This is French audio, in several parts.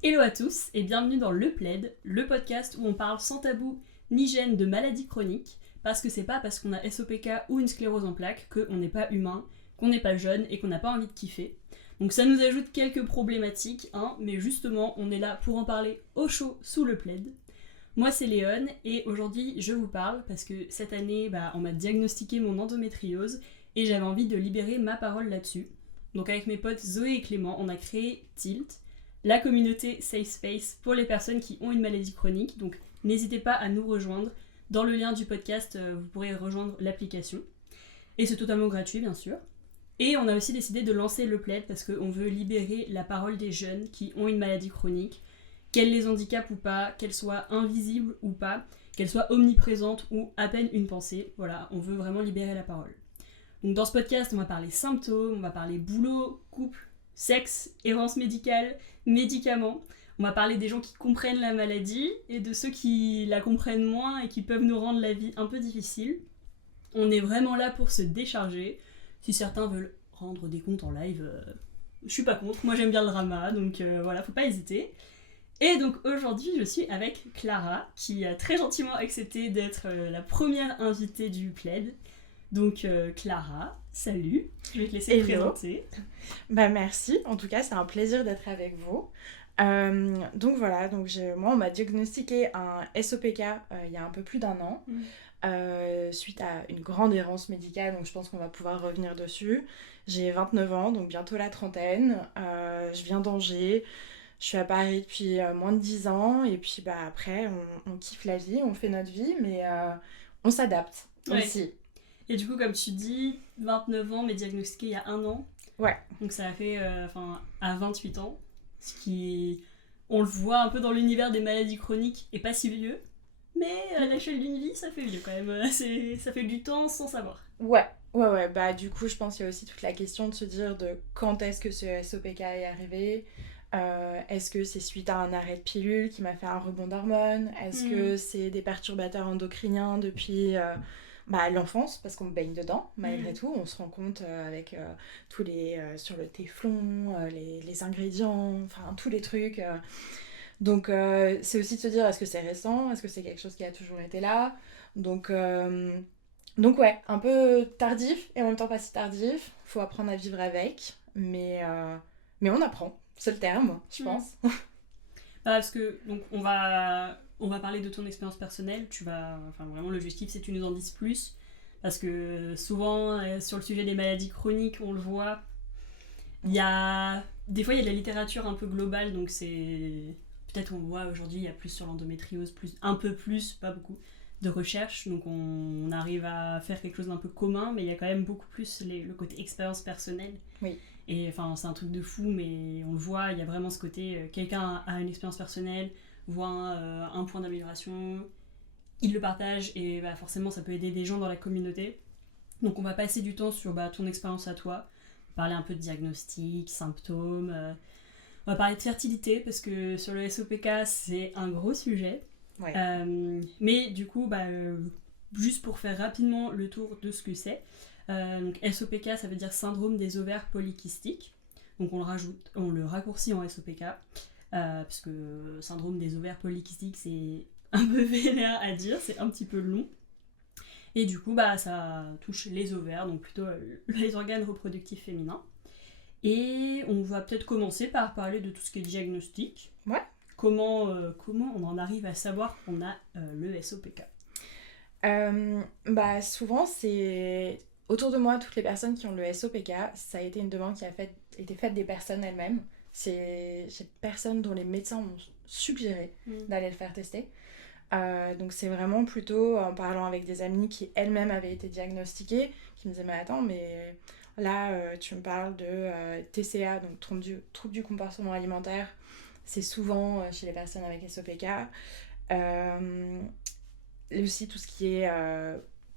Hello à tous et bienvenue dans Le Plaid, le podcast où on parle sans tabou ni gêne de maladies chroniques, parce que c'est pas parce qu'on a SOPK ou une sclérose en plaques qu'on n'est pas humain, qu'on n'est pas jeune et qu'on n'a pas envie de kiffer. Donc ça nous ajoute quelques problématiques, mais justement on est là pour en parler au chaud sous le plaid. Moi c'est Léon et aujourd'hui je vous parle parce que cette année on m'a diagnostiqué mon endométriose et j'avais envie de libérer ma parole là-dessus. Donc avec mes potes Zoé et Clément on a créé Tilt, la communauté Safe Space pour les personnes qui ont une maladie chronique. Donc n'hésitez pas à nous rejoindre. Dans le lien du podcast, vous pourrez rejoindre l'application. Et c'est totalement gratuit, bien sûr. Et on a aussi décidé de lancer le plaid parce qu'on veut libérer la parole des jeunes qui ont une maladie chronique, qu'elle les handicape ou pas, qu'elle soit invisible ou pas, qu'elle soit omniprésente ou à peine une pensée. Voilà, on veut vraiment libérer la parole. Donc dans ce podcast, on va parler symptômes, on va parler boulot, couple, sexe, errance médicale, médicaments. On va parler des gens qui comprennent la maladie et de ceux qui la comprennent moins et qui peuvent nous rendre la vie un peu difficile. On est vraiment là pour se décharger. Si certains veulent rendre des comptes en live, je suis pas contre. Moi j'aime bien le drama, donc voilà, faut pas hésiter. Et donc aujourd'hui, je suis avec Clara, qui a très gentiment accepté d'être la première invitée du plaid. Donc Clara, salut, je vais te laisser te présenter. Merci, en tout cas c'est un plaisir d'être avec vous. Donc voilà, moi on m'a diagnostiqué un SOPK il y a un peu plus d'un an, suite à une grande errance médicale, donc je pense qu'on va pouvoir revenir dessus. J'ai 29 ans, donc bientôt la trentaine, je viens d'Angers, je suis à Paris depuis moins de 10 ans, et puis après on kiffe la vie, on fait notre vie, mais on s'adapte aussi. Et du coup, comme tu dis, 29 ans, mais diagnostiqué il y a un an. Ouais. Donc ça a fait à 28 ans. Ce qui, on le voit un peu dans l'univers des maladies chroniques, et pas si vieux. Mais à l'échelle d'une vie, ça fait vieux quand même. Ça fait du temps sans savoir. Ouais. Du coup, je pense qu'il y a aussi toute la question de se dire de quand est-ce que ce SOPK est arrivé. Est-ce que c'est suite à un arrêt de pilule qui m'a fait un rebond d'hormones? Est-ce que c'est des perturbateurs endocriniens depuis l'enfance, parce qu'on baigne dedans malgré tout, on se rend compte avec tous les sur le téflon, les ingrédients, enfin tous les trucs, donc c'est aussi de se dire est-ce que c'est récent, est-ce que c'est quelque chose qui a toujours été là, donc ouais, un peu tardif et en même temps pas si tardif, faut apprendre à vivre avec, mais on apprend, c'est le terme, je pense. Parce que donc on va parler de ton expérience personnelle. Vraiment l'objectif c'est que tu nous en dises plus, parce que souvent sur le sujet des maladies chroniques on le voit, des fois il y a de la littérature un peu globale, donc c'est peut-être on voit aujourd'hui il y a plus sur l'endométriose, un peu plus, pas beaucoup de recherche, donc on arrive à faire quelque chose d'un peu commun, mais il y a quand même beaucoup plus le côté expérience personnelle. Oui. Et enfin, c'est un truc de fou, mais on le voit, il y a vraiment ce côté, quelqu'un a une expérience personnelle, voit un point d'amélioration, il le partage, et forcément ça peut aider des gens dans la communauté. Donc on va passer du temps sur ton expérience à toi, parler un peu de diagnostic, symptômes, on va parler de fertilité, parce que sur le SOPK c'est un gros sujet. Ouais. Mais du coup, juste pour faire rapidement le tour de ce que c'est, donc SOPK ça veut dire syndrome des ovaires polykystiques, donc on le raccourcit en SOPK, parce que syndrome des ovaires polykystiques c'est un peu vénère à dire, c'est un petit peu long, et du coup ça touche les ovaires, donc plutôt les organes reproductifs féminins. Et on va peut-être commencer par parler de tout ce qui est diagnostic. Ouais. Comment on en arrive à savoir qu'on a le SOPK? Souvent c'est autour de moi, toutes les personnes qui ont le SOPK, ça a été une demande qui a été faite des personnes elles-mêmes. C'est des personnes dont les médecins ont suggéré d'aller le faire tester. Donc c'est vraiment plutôt en parlant avec des amies qui elles-mêmes avaient été diagnostiquées, qui me disaient mais attends, mais là tu me parles de TCA, donc trouble du comportement alimentaire, c'est souvent chez les personnes avec SOPK. Aussi tout ce qui est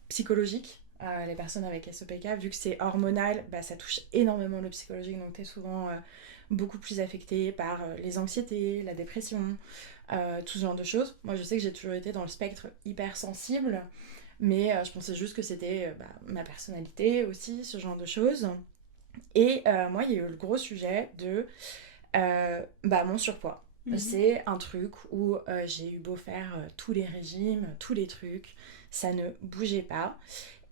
psychologique, les personnes avec SOPK, vu que c'est hormonal, ça touche énormément le psychologique, donc t'es souvent beaucoup plus affecté par les anxiétés, la dépression, tout ce genre de choses. Moi je sais que j'ai toujours été dans le spectre hypersensible, mais je pensais juste que c'était ma personnalité aussi, ce genre de choses. Et moi il y a eu le gros sujet de mon surpoids. C'est un truc où j'ai eu beau faire tous les régimes, tous les trucs, ça ne bougeait pas.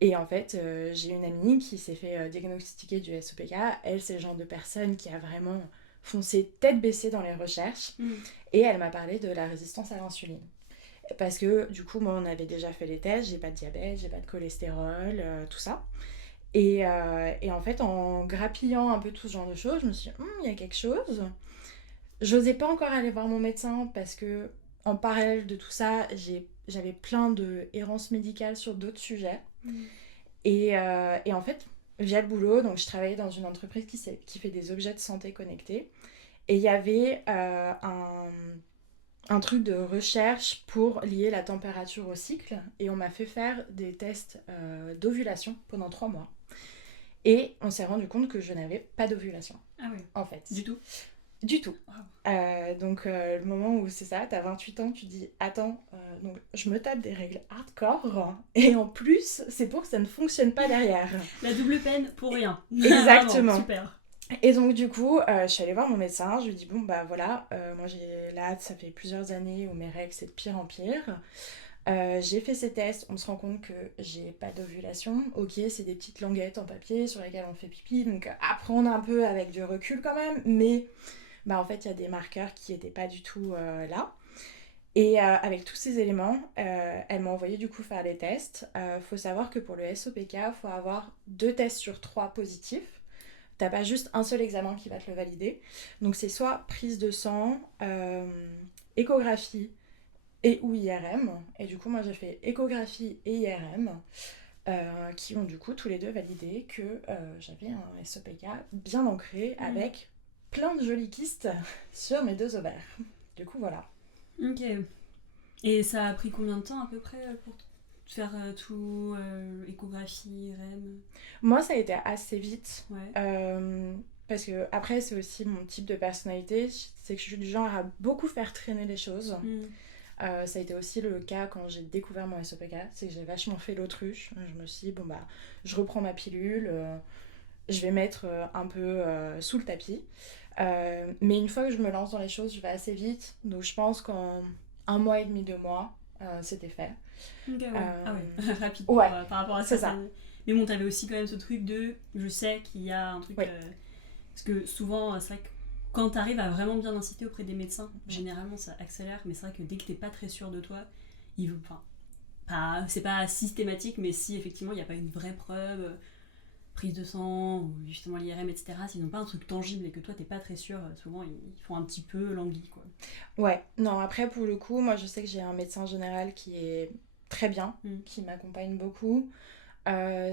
Et en fait, j'ai une amie qui s'est fait diagnostiquer du SOPK. Elle, c'est le genre de personne qui a vraiment foncé tête baissée dans les recherches. Et elle m'a parlé de la résistance à l'insuline. Parce que du coup, moi, on avait déjà fait les tests, j'ai pas de diabète, j'ai pas de cholestérol, tout ça. Et en fait, en grappillant un peu tout ce genre de choses, je me suis dit, il y a quelque chose. J'osais pas encore aller voir mon médecin parce que, en parallèle de tout ça, j'avais plein de errances médicales sur d'autres sujets. Et en fait, via le boulot, donc je travaillais dans une entreprise qui fait des objets de santé connectés. Et il y avait un truc de recherche pour lier la température au cycle. Et on m'a fait faire des tests d'ovulation pendant 3 mois. Et on s'est rendu compte que je n'avais pas d'ovulation. Ah oui. En fait. Du tout. Du tout. Wow. Donc le moment où c'est ça, t'as 28 ans, tu dis attends, donc je me tape des règles hardcore et en plus c'est pour que ça ne fonctionne pas derrière. La double peine pour rien. Exactement. Vraiment, super. Et donc du coup, je suis allée voir mon médecin, je lui ai dit bon bah voilà, moi ça fait plusieurs années où mes règles c'est de pire en pire. J'ai fait ces tests, on se rend compte que j'ai pas d'ovulation. Ok, c'est des petites languettes en papier sur lesquelles on fait pipi, donc à prendre un peu avec du recul quand même, mais en fait il y a des marqueurs qui n'étaient pas du tout là. Et avec tous ces éléments, elle m'a envoyé du coup faire les tests. Faut savoir que pour le SOPK, il faut avoir 2 tests sur 3 positifs. T'as pas juste un seul examen qui va te le valider. Donc c'est soit prise de sang, échographie et ou IRM. Et du coup moi j'ai fait échographie et IRM. Qui ont du coup tous les deux validé que j'avais un SOPK bien ancré avec plein de jolies kystes sur mes 2 ovaires. Du coup voilà. Ok. Et ça a pris combien de temps à peu près pour faire tout, échographie, IRM? Moi ça a été assez vite. Ouais. Parce que après c'est aussi mon type de personnalité, c'est que je suis du genre à beaucoup faire traîner les choses. Ça a été aussi le cas quand j'ai découvert mon SOPK, c'est que j'ai vachement fait l'autruche. Je me suis dit, bon bah, je reprends ma pilule, je vais mettre un peu sous le tapis. Mais une fois que je me lance dans les choses, je vais assez vite. Donc je pense qu'en 1 mois et demi, 2 mois, c'était fait. Ok, ouais. Ah ouais, rapide Ouais, par rapport à c'est ça. ça. Mais bon, t'avais aussi quand même ce truc de, je sais qu'il y a un truc... Oui. Parce que souvent, c'est vrai que quand t'arrives à vraiment bien insister auprès des médecins, généralement ça accélère, mais c'est vrai que dès que t'es pas très sûr de toi, c'est pas systématique, mais si effectivement il n'y a pas une vraie preuve, prise de sang, ou justement l'IRM, etc., s'ils n'ont pas un truc tangible et que toi t'es pas très sûr, souvent ils font un petit peu languille, quoi. Ouais, non, après pour le coup, moi je sais que j'ai un médecin général qui est très bien, qui m'accompagne beaucoup.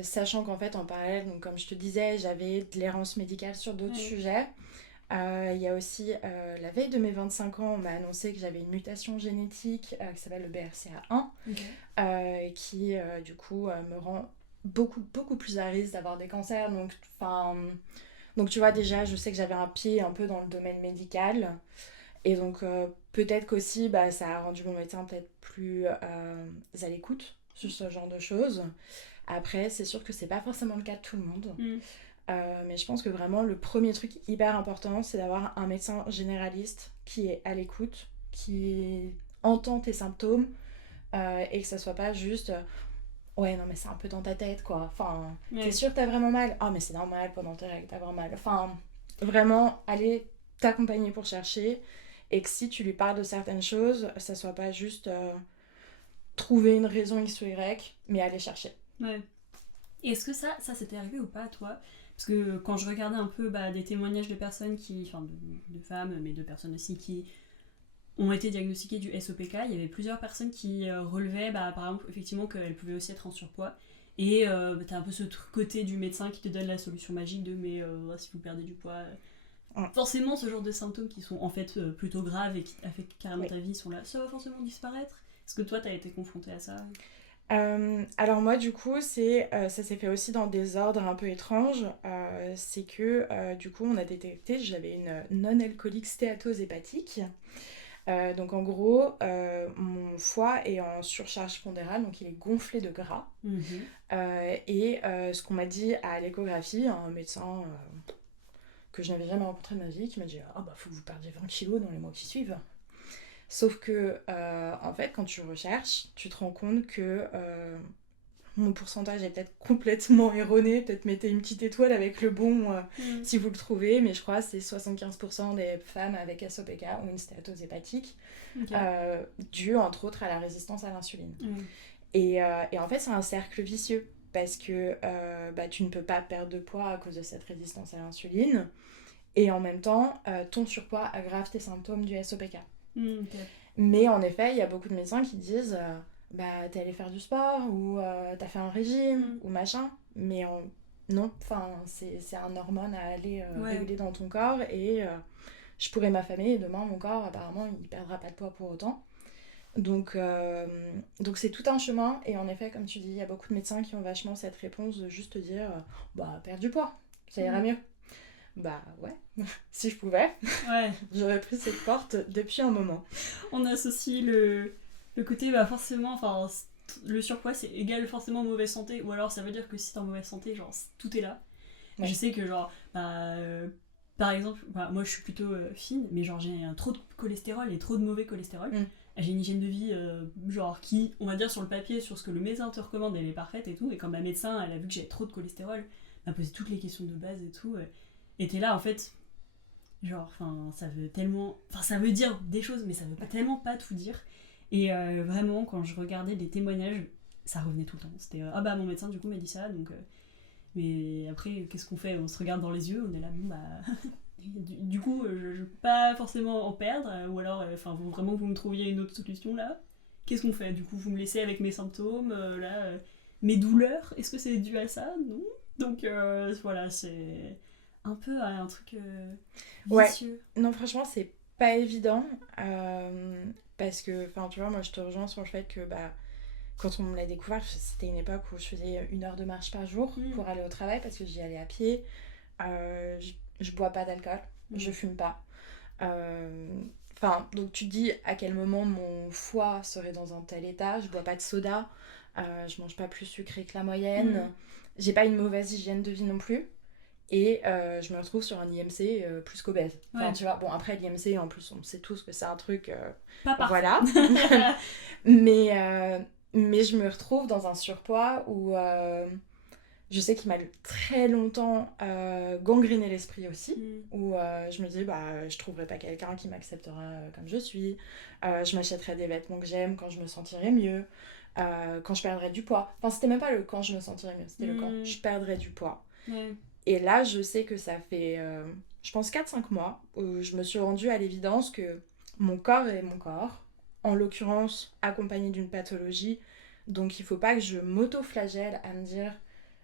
Sachant qu'en fait en parallèle, donc comme je te disais, j'avais de l'errance médicale sur d'autres sujets. Il y a aussi la veille de mes 25 ans, on m'a annoncé que j'avais une mutation génétique qui s'appelle le BRCA1, qui du coup me rend beaucoup plus à risque d'avoir des cancers. Donc tu vois, déjà je sais que j'avais un pied un peu dans le domaine médical, et donc peut-être qu'aussi ça a rendu mon médecin peut-être plus à l'écoute sur ce genre de choses. Après, c'est sûr que c'est pas forcément le cas de tout le monde. Mais je pense que vraiment le premier truc hyper important, c'est d'avoir un médecin généraliste qui est à l'écoute, qui entend tes symptômes, et que ça soit pas juste ouais non mais c'est un peu dans ta tête quoi, enfin t'es sûr que t'as vraiment mal, ah mais c'est normal pendant tes règles t'as vraiment mal, enfin vraiment aller t'accompagner pour chercher, et que si tu lui parles de certaines choses, ça soit pas juste trouver une raison X ou Y, mais aller chercher. Ouais. Et est-ce que ça s'était arrivé ou pas à toi? Parce que quand je regardais un peu des témoignages de personnes de femmes, mais de personnes aussi qui ont été diagnostiquées du SOPK, il y avait plusieurs personnes qui relevaient, par exemple, effectivement, qu'elles pouvaient aussi être en surpoids. Et t'as un peu ce côté du médecin qui te donne la solution magique de mais si vous perdez du poids, forcément ce genre de symptômes qui sont en fait plutôt graves et qui affectent carrément ta vie sont là, ça va forcément disparaître. Est-ce que toi t'as été confrontée à ça? Alors moi du coup ça s'est fait aussi dans des ordres un peu étranges, c'est que du coup on a détecté, j'avais une non-alcoolique stéatose hépatique, donc en gros mon foie est en surcharge pondérale, donc il est gonflé de gras. Et ce qu'on m'a dit à l'échographie, un médecin que je n'avais jamais rencontré de ma vie, qui m'a dit faut que vous perdiez 20 kilos dans les mois qui suivent. Sauf que, en fait, quand tu recherches, tu te rends compte que mon pourcentage est peut-être complètement erroné. Peut-être mettez une petite étoile avec le bon si vous le trouvez, mais je crois que c'est 75% des femmes avec SOPK ou une stéatose hépatique, due entre autres à la résistance à l'insuline. Et en fait, c'est un cercle vicieux parce que tu ne peux pas perdre de poids à cause de cette résistance à l'insuline. Et en même temps, ton surpoids aggrave tes symptômes du SOPK. Mais en effet, il y a beaucoup de médecins qui disent t'es allé faire du sport ou t'as fait un régime ou machin. Mais non, c'est un hormone à aller réguler dans ton corps. Et je pourrais m'affamer et demain, mon corps, apparemment, il perdra pas de poids pour autant. Donc c'est tout un chemin. Et en effet, comme tu dis, il y a beaucoup de médecins qui ont vachement cette réponse de juste te dire perds du poids, ça ira mieux. Bah ouais, si je pouvais, j'aurais pris cette porte depuis un moment. On associe le côté, forcément, le surpoids c'est égal forcément mauvaise santé, ou alors ça veut dire que si t'es en mauvaise santé, genre tout est là. Je sais que genre, par exemple, moi je suis plutôt fine, mais genre j'ai trop de cholestérol et trop de mauvais cholestérol. J'ai une hygiène de vie genre qui, on va dire sur le papier, sur ce que le médecin te recommande, elle est parfaite et tout, et quand ma médecin elle a vu que j'avais trop de cholestérol, m'a posé toutes les questions de base et tout, et t'es là en fait, genre, ça veut tellement, ça veut dire des choses, mais ça veut pas tellement pas tout dire. Et vraiment, quand je regardais les témoignages, ça revenait tout le temps. C'était mon médecin du coup m'a dit ça, donc mais après qu'est-ce qu'on fait, on se regarde dans les yeux, on est là du coup je peux pas forcément en perdre, ou alors vraiment vous me trouviez une autre solution là. Qu'est-ce qu'on fait, du coup vous me laissez avec mes symptômes mes douleurs, est-ce que c'est dû à ça? Non. Donc voilà, c'est un peu un truc vicieux. Non, franchement c'est pas évident parce que tu vois, moi je te rejoins sur le fait que quand on me l'a découvert, c'était une époque où je faisais 1 heure de marche par jour pour aller au travail parce que j'y allais à pied. Je bois pas d'alcool, je fume pas. Donc tu te dis à quel moment mon foie serait dans un tel état. Je bois pas de soda, je mange pas plus sucré que la moyenne. J'ai pas une mauvaise hygiène de vie non plus. Et je me retrouve sur un IMC plus qu'obèse. Tu vois, bon, après l'IMC, en plus, on sait tous que c'est un truc... pas parfait. Voilà. Mais je me retrouve dans un surpoids où je sais qu'il m'a très longtemps gangréné l'esprit aussi. Où je me dis, je trouverai pas quelqu'un qui m'acceptera comme je suis. Je m'achèterai des vêtements que j'aime quand je me sentirai mieux. Quand je perdrai du poids. C'était même pas le quand je me sentirai mieux, c'était le quand je perdrai du poids. Et là, je sais que ça fait, je pense, 4-5 mois où je me suis rendue à l'évidence que mon corps est mon corps, en l'occurrence accompagné d'une pathologie, donc il faut pas que je m'auto-flagelle à me dire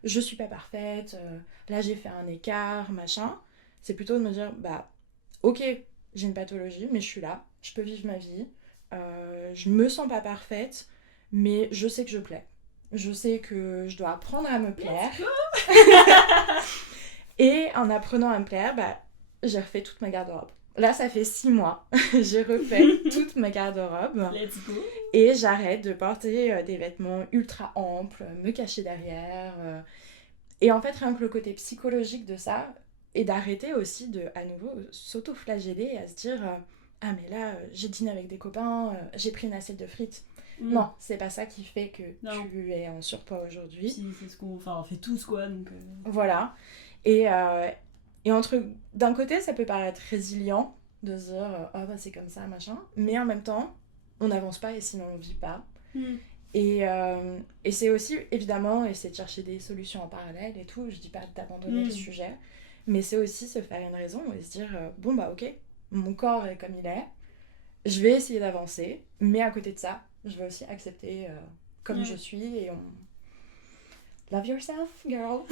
je suis pas parfaite, là j'ai fait un écart, machin. C'est plutôt de me dire, ok, j'ai une pathologie, mais je suis là, je peux vivre ma vie, je me sens pas parfaite, mais je sais que je plais. Je sais que je dois apprendre à me plaire. Et en apprenant à me plaire, j'ai refait toute ma garde-robe. Là, ça fait 6 mois. J'ai refait toute ma garde-robe. Let's go. Et j'arrête de porter des vêtements ultra amples, me cacher derrière. Et en fait, rien que le côté psychologique de ça, et d'arrêter aussi de, à nouveau, s'auto-flageller et à se dire ah, mais là, j'ai dîné avec des copains, j'ai pris une assiette de frites. Non, c'est pas ça qui fait que tu es en surpoids aujourd'hui. Si, c'est ce qu'on fait tous, quoi. Donc, Voilà. Et d'un côté, ça peut paraître résilient de se dire c'est comme ça, machin. Mais en même temps, on n'avance pas et sinon on vit pas. Et c'est aussi, évidemment, essayer de chercher des solutions en parallèle et tout. Je dis pas d'abandonner le sujet. Mais c'est aussi se faire une raison et se dire ok, mon corps est comme il est. Je vais essayer d'avancer. Mais à côté de ça, je vais aussi accepter comme je suis et love yourself, girl.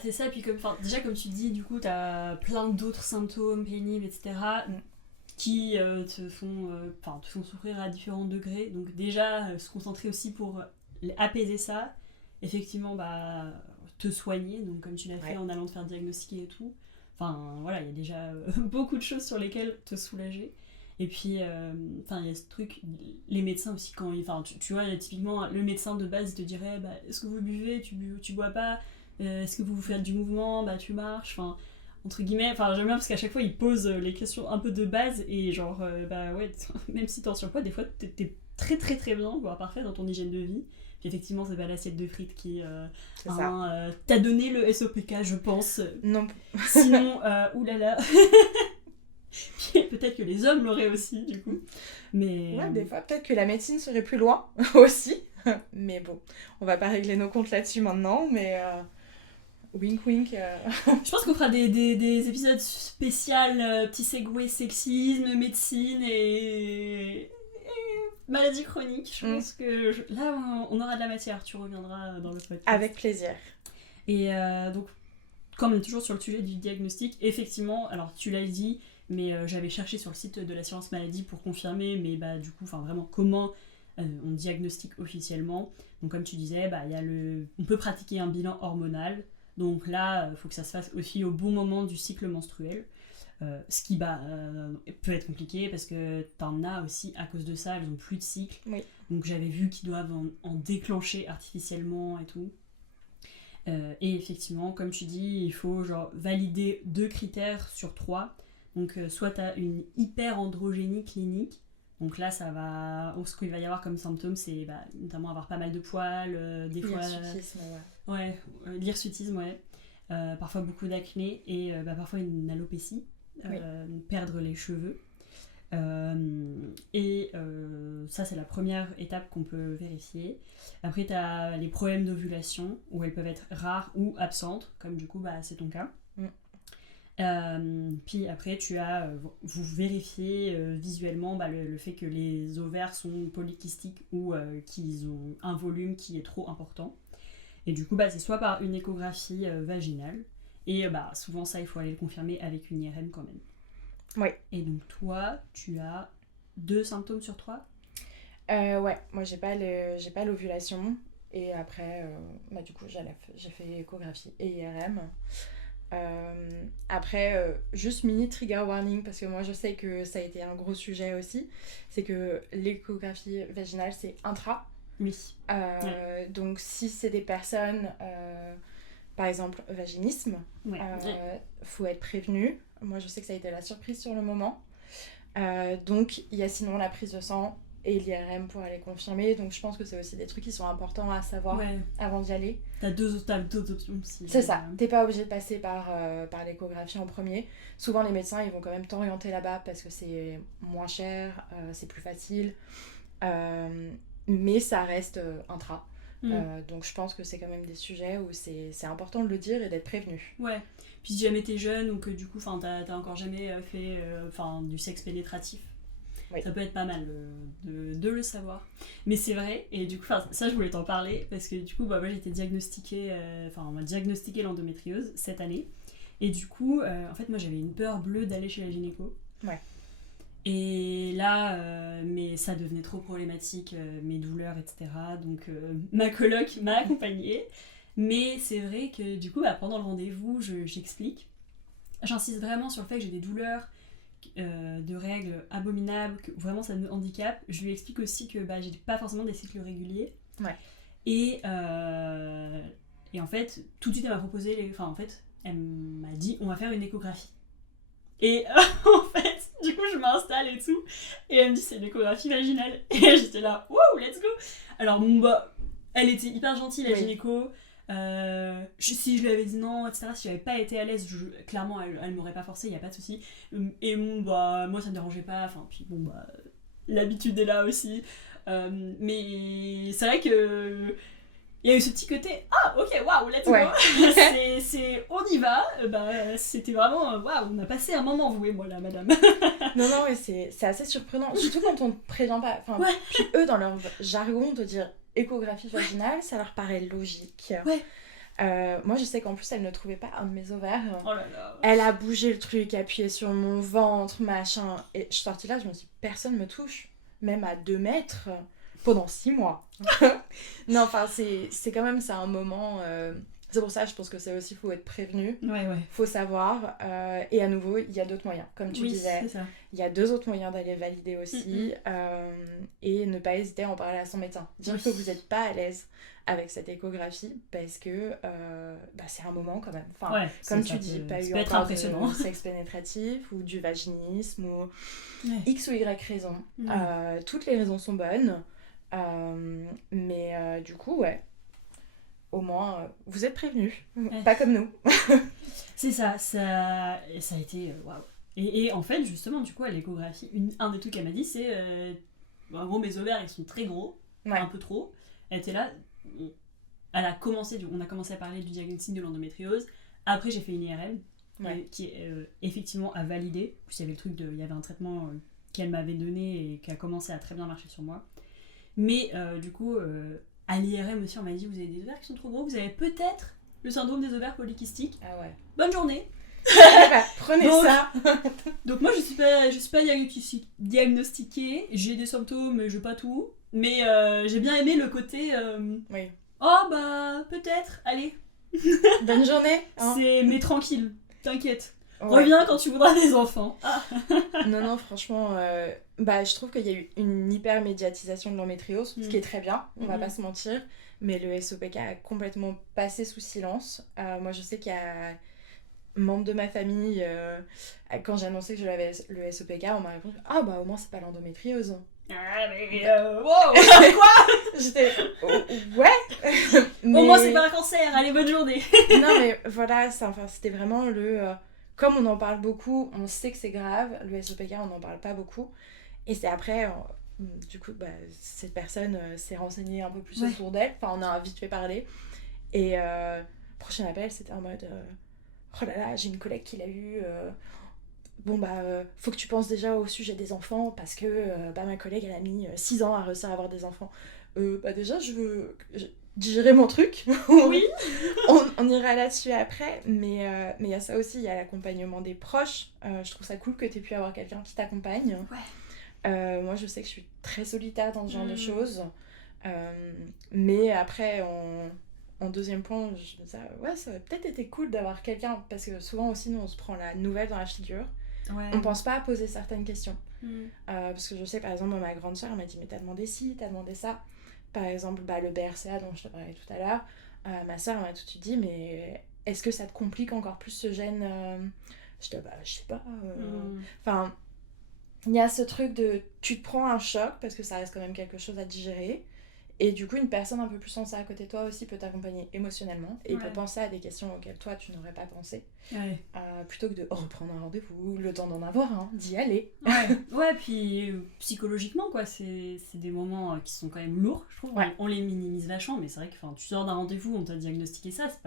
C'est ça, puis déjà comme tu dis, du coup t'as plein d'autres symptômes pénibles, etc. qui te font souffrir à différents degrés. Donc déjà, se concentrer aussi pour apaiser ça, effectivement te soigner, donc comme tu l'as fait en allant te faire diagnostiquer et tout. Voilà, il y a déjà beaucoup de choses sur lesquelles te soulager. Et puis, il y a ce truc, les médecins aussi, quand tu vois, typiquement, le médecin de base, il te dirait est-ce que vous buvez, tu bois pas, est-ce que vous faites du mouvement, tu marches. entre guillemets, enfin j'aime bien parce qu'à chaque fois ils posent les questions un peu de base et genre bah ouais, même si t'es en surpoids, des fois t'es très très très bien, voire parfait dans ton hygiène de vie. Puis effectivement c'est pas l'assiette de frites qui t'a donné le SOPK je pense. Non. Sinon, oulala. Puis peut-être que les hommes l'auraient aussi du coup. Mais ouais, des fois peut-être que la médecine serait plus loin aussi. Mais bon, on va pas régler nos comptes là-dessus maintenant, mais wink wink. Je pense qu'on fera des épisodes spéciaux, petit segway sexisme, médecine et maladie chronique. Je pense que là on aura de la matière, tu reviendras dans le podcast. Avec plaisir. Et donc, comme on est toujours sur le sujet du diagnostic, effectivement, alors tu l'as dit, mais j'avais cherché sur le site de l'assurance maladie pour confirmer, mais bah du coup, vraiment comment on diagnostique officiellement. Donc comme tu disais, bah, on peut pratiquer un bilan hormonal. Donc là, il faut que ça se fasse aussi au bon moment du cycle menstruel. Ce qui peut être compliqué parce que t'en as aussi, à cause de ça, elles ont plus de cycle. Oui. Donc j'avais vu qu'ils doivent en déclencher artificiellement et tout. Et effectivement, comme tu dis, il faut valider 2 critères sur 3. Donc soit t'as une hyperandrogénie clinique. Donc là, ce qu'il va y avoir comme symptômes, c'est notamment avoir pas mal de poils, des fois... L'hirsutisme, ouais. Ouais, l'hirsutisme, ouais. Parfois beaucoup d'acné et parfois une alopécie, perdre les cheveux. Ça, c'est la première étape qu'on peut vérifier. Après, tu as les problèmes d'ovulation, où elles peuvent être rares ou absentes, comme du coup, c'est ton cas. Puis après, vous vérifiez visuellement le fait que les ovaires sont polykystiques ou qu'ils ont un volume qui est trop important. Et du coup, c'est soit par une échographie vaginale, et souvent ça, il faut aller le confirmer avec une IRM quand même. Oui. Et donc toi, tu as 2 symptômes sur 3 ? Ouais, moi j'ai pas l'ovulation, et après, du coup j'ai fait échographie et IRM. Après, juste mini trigger warning, parce que moi je sais que ça a été un gros sujet aussi, c'est que l'échographie vaginale c'est intra. Oui. Donc si c'est des personnes, par exemple vaginisme, faut être prévenu. Moi je sais que ça a été la surprise sur le moment. Donc il y a sinon la prise de sang et l'IRM pour aller confirmer, donc je pense que c'est aussi des trucs qui sont importants à savoir avant d'y aller. T'as deux options aussi. C'est ça, t'es pas obligé de passer par l'échographie en premier. Souvent les médecins ils vont quand même t'orienter là-bas parce que c'est moins cher, c'est plus facile, mais ça reste intra. Donc je pense que c'est quand même des sujets où c'est important de le dire et d'être prévenu. Ouais, puis si jamais t'es jeune ou que du coup t'as encore jamais fait du sexe pénétratif, ça peut être pas mal de le savoir. Mais c'est vrai, et du coup ça je voulais t'en parler parce que du coup moi j'ai été diagnostiquée, on m'a diagnostiqué l'endométriose cette année, et du coup en fait moi j'avais une peur bleue d'aller chez la gynéco. Et là, mais ça devenait trop problématique, mes douleurs, etc. Donc ma coloc m'a accompagnée. Mais c'est vrai que du coup, pendant le rendez-vous, j'explique. J'insiste vraiment sur le fait que j'ai des douleurs de règles abominables, que vraiment ça me handicape. Je lui explique aussi que j'ai pas forcément des cycles réguliers. Et en fait, tout de suite, elle m'a proposé... elle m'a dit, on va faire une échographie. Et en fait, du coup, je m'installe et tout. Et elle me dit, c'est une échographie vaginale. Et j'étais là, wow, let's go. Alors, elle était hyper gentille, la gynéco. Si je lui avais dit non, etc., si j'avais pas été à l'aise, clairement, elle m'aurait pas forcé, y a pas de souci. Et moi, ça me dérangeait pas. Puis l'habitude est là aussi. Mais c'est vrai que... il y a eu ce petit côté, ok, waouh, let's go, on y va, c'était vraiment, waouh, on a passé un moment, vous et moi là, madame. Non, mais c'est assez surprenant, surtout quand on te prévient pas, puis eux, dans leur jargon, de dire échographie vaginale, ça leur paraît logique. Moi, je sais qu'en plus, elle ne trouvait pas un de mes ovaires. Oh là là. Elle a bougé le truc, appuyé sur mon ventre, machin, et je suis sortie là, je me suis dit, personne me touche, même à 2 mètres... pendant 6 mois. Non, c'est quand même, c'est un moment C'est pour ça, je pense que c'est aussi, faut être prévenu, Ouais. faut savoir. Et à nouveau, il y a d'autres moyens. Comme tu Oui, disais, c'est ça. il y a 2 autres moyens d'aller valider aussi. Et ne pas hésiter à en parler à son médecin. Dire Oui. que vous n'êtes pas à l'aise avec cette échographie parce que c'est un moment quand même. Enfin, Ouais, comme ça tu dis, pas ça eu peut être encore impressionnant. de sexe pénétratif ou du vaginisme ou Ouais. X ou Y raison. Toutes les raisons sont bonnes. Mais du coup, ouais. Au moins, vous êtes prévenus. Ouais. Pas comme nous. C'est ça a été waouh. Et en fait, justement, du coup, à l'échographie, un des trucs qu'elle m'a dit, c'est en gros, mes ovaires, ils sont très gros, Ouais. un peu trop. Elle était là, on a commencé à parler du diagnostic de l'endométriose. Après, j'ai fait une IRM qui effectivement a validé. Puis il y avait le truc il y avait un traitement qu'elle m'avait donné et qui a commencé à très bien marcher sur moi. Mais du coup, à l'IRM aussi, on m'a dit vous avez des ovaires qui sont trop gros, vous avez peut-être le syndrome des ovaires polykystiques. Ah ouais. Bonne journée. Prenez Donc, ça. Donc moi je suis pas diagnostiquée, j'ai des symptômes mais je pas tout, mais j'ai bien aimé le côté Oui. oh bah peut-être, allez, Bonne journée. Hein. mais tranquille, t'inquiète, Ouais. reviens quand tu voudras des enfants. Ah. Non, franchement, je trouve qu'il y a eu une hyper médiatisation de l'endométriose, ce qui est très bien, on va pas se mentir, mais le SOPK a complètement passé sous silence. Moi je sais qu'il y a membre de ma famille, quand j'ai annoncé que je l'avais le SOPK, on m'a répondu ah bah au moins c'est pas l'endométriose. Ah mais wow. Quoi? J'étais ouais. Au moins c'est pas un cancer, allez bonne journée. Non mais voilà, c'était vraiment comme on en parle beaucoup, on sait que c'est grave, le SOPK on n'en parle pas beaucoup, et c'est après du coup cette personne s'est renseignée un peu plus autour d'elle, enfin on a vite fait parler, et prochain appel c'était en mode oh là là, j'ai une collègue qui l'a eu. Faut que tu penses déjà au sujet des enfants parce que ma collègue elle a mis 6 ans à réussir à avoir des enfants. Déjà, je veux digérer mon truc. Oui. on ira là-dessus après, mais il y a ça aussi, il y a l'accompagnement des proches. Je trouve ça cool que tu aies pu avoir quelqu'un qui t'accompagne. Ouais. Moi, je sais que je suis très solitaire dans ce genre de choses. Mais après, en deuxième point, je me disais, ouais, ça aurait peut-être été cool d'avoir quelqu'un, parce que souvent aussi, nous, on se prend la nouvelle dans la figure. Ouais. On pense pas à poser certaines questions. Parce que je sais, par exemple, ma grande sœur m'a dit, mais t'as demandé ci, t'as demandé ça. Par exemple, le BRCA dont je te parlais tout à l'heure, ma sœur m'a tout de suite dit, mais est-ce que ça te complique encore plus ce gène Je dis, je sais pas. Enfin, il y a ce truc de, tu te prends un choc, parce que ça reste quand même quelque chose à digérer. Et du coup, une personne un peu plus sensée à côté de toi aussi peut t'accompagner émotionnellement et peut penser à des questions auxquelles toi, tu n'aurais pas pensé. Plutôt que de reprendre un rendez-vous, le temps d'en avoir un, d'y aller. Ouais, puis psychologiquement, quoi, c'est des moments qui sont quand même lourds, je trouve. On les minimise vachement, mais c'est vrai que tu sors d'un rendez-vous, on t'a diagnostiqué ça, c'est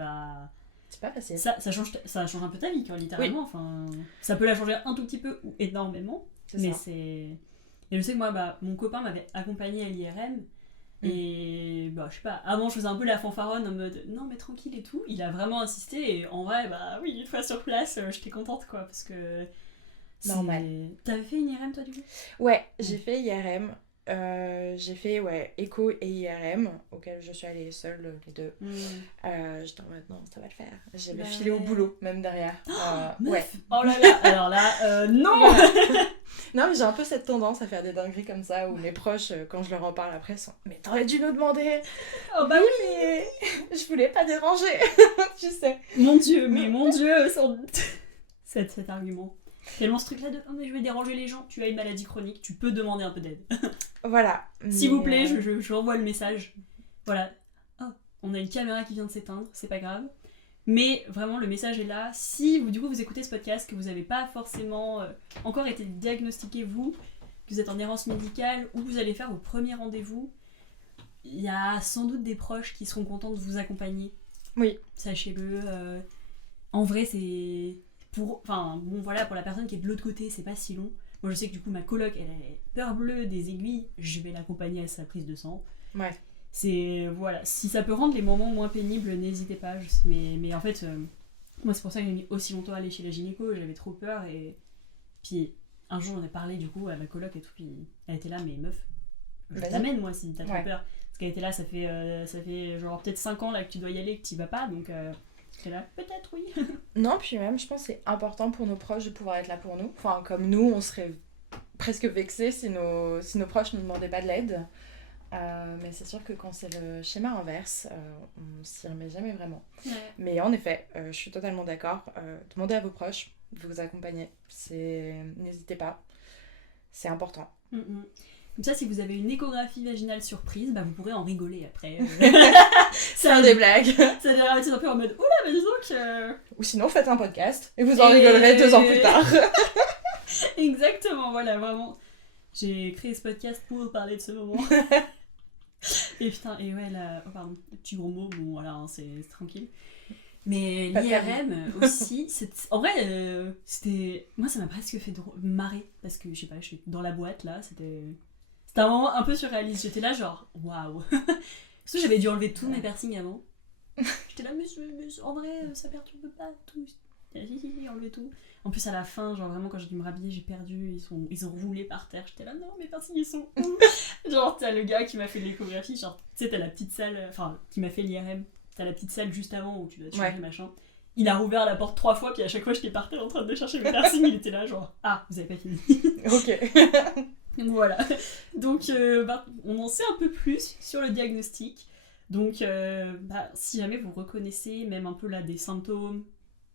pas facile. Ça change un peu ta vie, quoi, littéralement. Enfin, ça peut la changer un tout petit peu ou énormément. Mais c'est... Et je sais que moi, mon copain m'avait accompagné à l'IRM. Et je sais pas, avant je faisais un peu la fanfaronne en mode non mais tranquille et tout, il a vraiment insisté et en vrai oui, une fois sur place j'étais contente quoi parce que normal. T'avais fait une IRM toi du coup? Ouais, j'ai fait IRM, j'ai fait écho et IRM auquel je suis allée seule les deux. J'étais en mode non ça va le faire, j'avais filé au boulot même derrière. Oh là là, alors là non. Voilà. Non mais j'ai un peu cette tendance à faire des dingueries comme ça où mes proches quand je leur en parle après sont mais t'aurais dû nous demander. Oh bah oui mais je voulais pas déranger. Tu sais. Mon dieu cet argument. Tellement ce truc là de oh mais je vais déranger les gens, tu as une maladie chronique, tu peux demander un peu d'aide. Voilà. S'il vous plaît, je envoie le message. Voilà. Oh, on a une caméra qui vient de s'éteindre, c'est pas grave. Mais vraiment, le message est là. Si du coup vous écoutez ce podcast, que vous n'avez pas forcément encore été diagnostiqué vous, que vous êtes en errance médicale ou que vous allez faire vos premiers rendez-vous, il y a sans doute des proches qui seront contents de vous accompagner. Oui. Sachez-le. En vrai, c'est... pour la personne qui est de l'autre côté, c'est pas si long. Moi, je sais que du coup, ma coloc, elle a peur bleue des aiguilles. Je vais l'accompagner à sa prise de sang. Ouais. C'est... Voilà. Si ça peut rendre les moments moins pénibles, n'hésitez pas. Mais en fait, moi, c'est pour ça que j'ai mis aussi longtemps à aller chez la gynéco. J'avais trop peur. Et puis, un jour, on a parlé du coup à ma coloc et tout. Puis, elle était là, mais meuf, je Vas-y. t'amène moi si t'as trop Ouais. peur. Parce qu'elle était là, ça fait genre peut-être 5 ans là que tu dois y aller, que tu vas pas, donc j'étais là, peut-être oui. Non, puis même, je pense que c'est important pour nos proches de pouvoir être là pour nous. Enfin, comme nous, on serait presque vexés si nos proches ne nous demandaient pas de l'aide. Mais c'est sûr que quand c'est le schéma inverse, on s'y remet jamais vraiment. Ouais. Mais en effet, je suis totalement d'accord. Demandez à vos proches de vous accompagner. N'hésitez pas. C'est important. Comme ça, si vous avez une échographie vaginale surprise, bah, vous pourrez en rigoler après. Faire des blagues. Ça déramatise un peu en mode oula, mais dis donc. Ou sinon, faites un podcast et vous en rigolerez 2 ans plus tard. Exactement, voilà, vraiment. J'ai créé ce podcast pour parler de ce moment. Et putain, et ouais, là. Oh, pardon, petit gros mot, bon voilà, hein, c'est tranquille. Mais Pas de l'IRM aussi, en vrai, c'était. Moi, ça m'a presque fait marrer. Parce que, je sais pas, je suis dans la boîte là, c'était un moment un peu surréaliste. J'étais là, genre, waouh. Parce que j'avais dû enlever tous mes piercings avant. J'étais là, mais en vrai, ça perturbe pas tout. Enlever tout. En plus, à la fin, genre vraiment, quand j'ai dû me rhabiller, j'ai perdu. Ils ont roulé par terre. J'étais là, non, mes piercings, ils sont où? Genre, t'as le gars qui m'a fait l'échographie. Genre, tu sais, t'as la petite salle, enfin, qui m'a fait l'IRM. T'as la petite salle juste avant où tu dois te changer, machin. Il a rouvert la porte 3 fois, puis à chaque fois, j'étais par terre en train de chercher mes piercings. Il était là, genre, ah, vous avez pas fini. Ok. Voilà. Donc, on en sait un peu plus sur le diagnostic. Donc, si jamais vous reconnaissez même un peu là des symptômes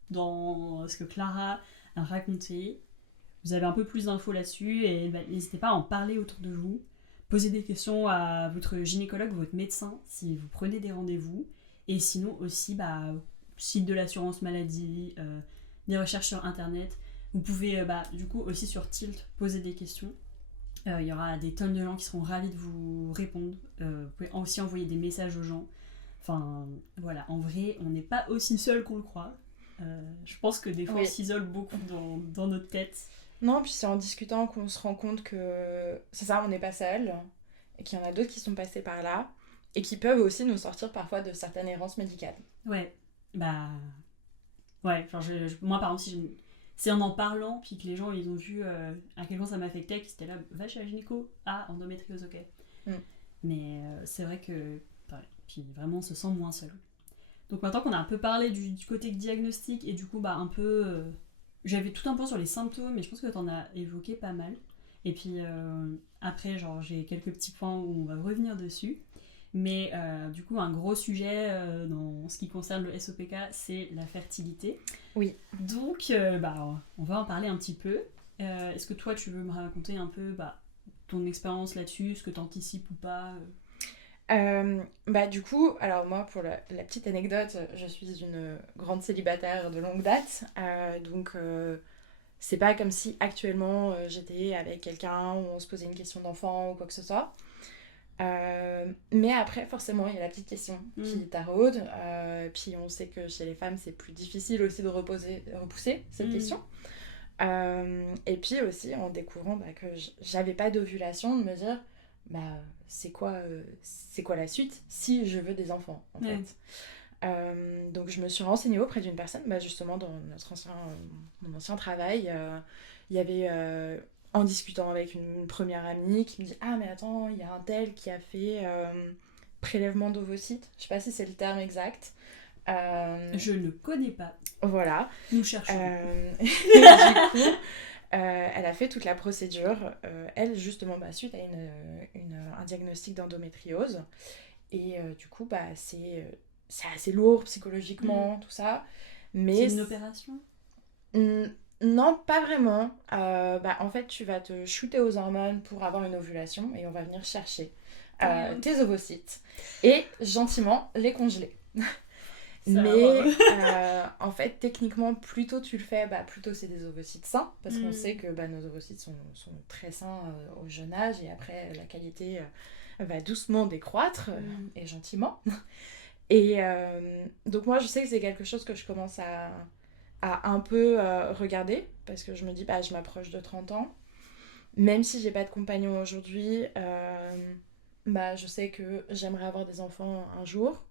dans ce que Clara a raconté, vous avez un peu plus d'infos là-dessus et n'hésitez pas à en parler autour de vous. Posez des questions à votre gynécologue, votre médecin, si vous prenez des rendez-vous. Et sinon aussi, site de l'assurance maladie, des recherches sur internet. Vous pouvez du coup aussi sur Tilt poser des questions. Il y aura des tonnes de gens qui seront ravis de vous répondre. Vous pouvez aussi envoyer des messages aux gens. Enfin, voilà, en vrai, on n'est pas aussi seul qu'on le croit. Je pense que des fois, on s'isole beaucoup dans notre tête. Non, puis c'est en discutant qu'on se rend compte que c'est ça, on n'est pas seul. Et qu'il y en a d'autres qui sont passés par là. Et qui peuvent aussi nous sortir parfois de certaines errances médicales. Ouais, ouais, genre moi par exemple, c'est en parlant, puis que les gens ils ont vu à quel point ça m'affectait, qu'ils étaient là, va chez la gynéco, endométriose, ok. Mais c'est vrai que, puis vraiment on se sent moins seul. Donc maintenant qu'on a un peu parlé du côté diagnostic, et du coup un peu, j'avais tout un peu sur les symptômes, mais je pense que t'en as évoqué pas mal. Et puis après, genre j'ai quelques petits points où on va revenir dessus. Mais du coup, un gros sujet dans ce qui concerne le SOPK, c'est la fertilité. Oui. Donc, on va en parler un petit peu. Est-ce que toi, tu veux me raconter un peu ton expérience là-dessus, ce que tu anticipes ou pas Du coup, alors moi, pour la petite anecdote, je suis une grande célibataire de longue date. Donc, c'est pas comme si actuellement j'étais avec quelqu'un où on se posait une question d'enfant ou quoi que ce soit. Mais après, forcément, il y a la petite question qui taraude. Puis on sait que chez les femmes, c'est plus difficile aussi de repousser cette question. Et puis aussi, en découvrant que j'avais pas d'ovulation, de me dire, c'est quoi la suite si je veux des enfants, en fait. Donc je me suis renseignée auprès d'une personne, justement dans mon ancien travail. Il y avait... en discutant avec une première amie qui me dit « Ah, mais attends, il y a un tel qui a fait prélèvement d'ovocytes. » Je sais pas si c'est le terme exact. Je ne connais pas. Voilà. Nous cherchons. Du coup, elle a fait toute la procédure. Elle, justement, suite à un diagnostic d'endométriose. Et du coup, c'est assez lourd psychologiquement, tout ça. Mais c'est une opération non, pas vraiment. En fait, tu vas te shooter aux hormones pour avoir une ovulation et on va venir chercher tes ovocytes et gentiment les congeler. Mais en fait, techniquement, plus tôt tu le fais, plus tôt c'est des ovocytes sains parce qu'on sait que nos ovocytes sont très sains au jeune âge et après la qualité va doucement décroître et gentiment. Et donc moi, je sais que c'est quelque chose que je commence à un peu regarder parce que je me dis je m'approche de 30 ans, même si j'ai pas de compagnon aujourd'hui, je sais que j'aimerais avoir des enfants un jour.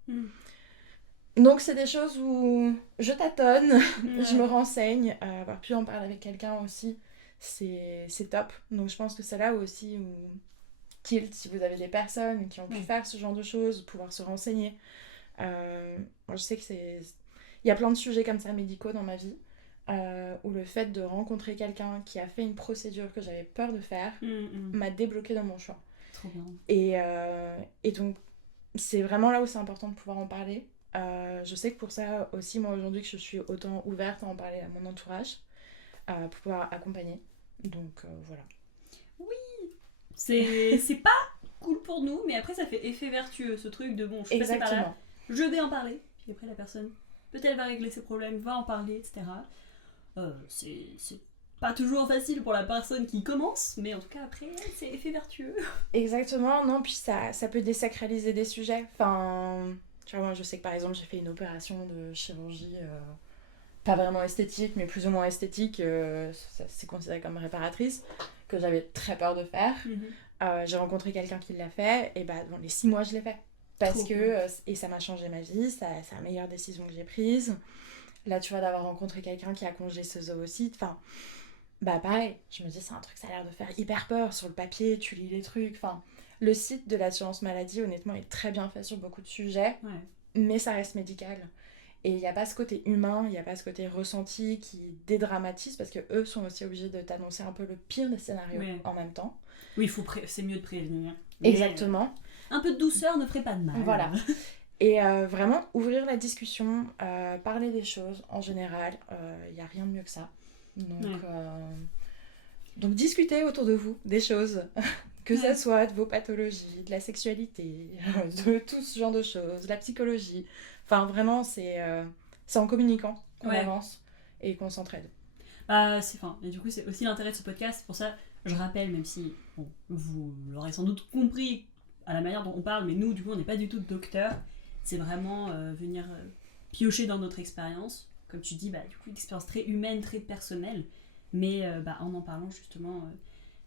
Donc c'est des choses où je tâtonne, je me renseigne, avoir pu en parler avec quelqu'un aussi, c'est top. Donc je pense que c'est là aussi où Kilt, si vous avez des personnes qui ont pu faire ce genre de choses, pouvoir se renseigner. Moi, je sais que il y a plein de sujets comme ça médicaux dans ma vie, où le fait de rencontrer quelqu'un qui a fait une procédure que j'avais peur de faire m'a débloqué dans mon choix. Trop bien. Et donc, c'est vraiment là où c'est important de pouvoir en parler. Je sais que pour ça aussi, moi aujourd'hui, que je suis autant ouverte à en parler à mon entourage, pour pouvoir accompagner. Donc voilà. Oui, c'est pas cool pour nous, mais après ça fait effet vertueux, ce truc de bon, je suis passée par là, je vais en parler. Puis après la personne, peut-être elle va régler ses problèmes, va en parler, etc. C'est pas toujours facile pour la personne qui commence, mais en tout cas après c'est effet vertueux. Exactement, non, puis ça peut désacraliser des sujets. Enfin, tu vois, moi je sais que par exemple j'ai fait une opération de chirurgie, pas vraiment esthétique, mais plus ou moins esthétique, c'est considéré comme réparatrice, que j'avais très peur de faire. J'ai rencontré quelqu'un qui l'a fait, et bah dans les 6 mois je l'ai fait. Parce que, et ça m'a changé ma vie, c'est la meilleure décision que j'ai prise. Là, tu vois, d'avoir rencontré quelqu'un qui a congelé ses ovocytes, enfin, bah pareil, je me dis, c'est un truc, ça a l'air de faire hyper peur. Sur le papier, tu lis les trucs, enfin, le site de l'assurance maladie, honnêtement, est très bien fait sur beaucoup de sujets, mais ça reste médical. Et il n'y a pas ce côté humain, il n'y a pas ce côté ressenti qui dédramatise, parce que eux sont aussi obligés de t'annoncer un peu le pire des scénarios en même temps. Oui, c'est mieux de prévenir. Exactement. Un peu de douceur ne ferait pas de mal. Voilà. Et vraiment, ouvrir la discussion, parler des choses, en général, il n'y a rien de mieux que ça. Donc discutez autour de vous des choses, que ça soit de vos pathologies, de la sexualité, de tout ce genre de choses, de la psychologie. Enfin, vraiment, c'est en communiquant qu'on avance et qu'on s'entraide. Et du coup, c'est aussi l'intérêt de ce podcast. Pour ça, je rappelle, même si vous l'aurez sans doute compris à la manière dont on parle, mais nous, du coup, on n'est pas du tout docteurs. C'est vraiment venir piocher dans notre expérience. Comme tu dis, du coup, une expérience très humaine, très personnelle. Mais en parlant, justement,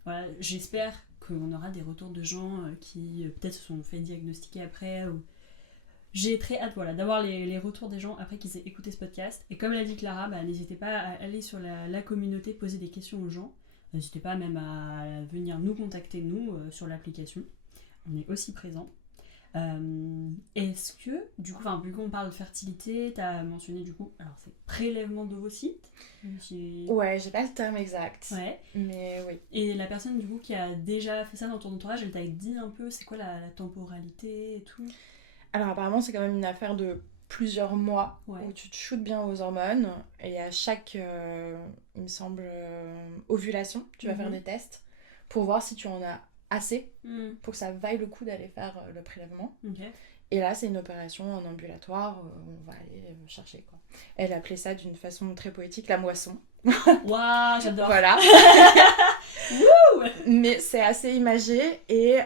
voilà, j'espère qu'on aura des retours de gens qui peut-être se sont fait diagnostiquer après. J'ai très hâte d'avoir les retours des gens après qu'ils aient écouté ce podcast. Et comme l'a dit Clara, n'hésitez pas à aller sur la communauté, poser des questions aux gens. N'hésitez pas même à venir nous contacter, nous, sur l'application. On est aussi présents. Est-ce que, du coup, vu qu'on parle de fertilité, t'as mentionné du coup, alors c'est prélèvement d'ovocytes. Ouais, j'ai pas le terme exact. Ouais. Mais oui. Et la personne du coup qui a déjà fait ça dans ton entourage, elle t'a dit un peu c'est quoi la temporalité et tout? Alors apparemment c'est quand même une affaire de plusieurs mois où tu te shootes bien aux hormones et à chaque, il me semble, ovulation, tu vas faire des tests pour voir si tu en as assez pour que ça vaille le coup d'aller faire le prélèvement. Et là, c'est une opération en ambulatoire, on va aller chercher, quoi. Elle appelait ça d'une façon très poétique la moisson. Waouh, j'adore. Voilà. Mais c'est assez imagé et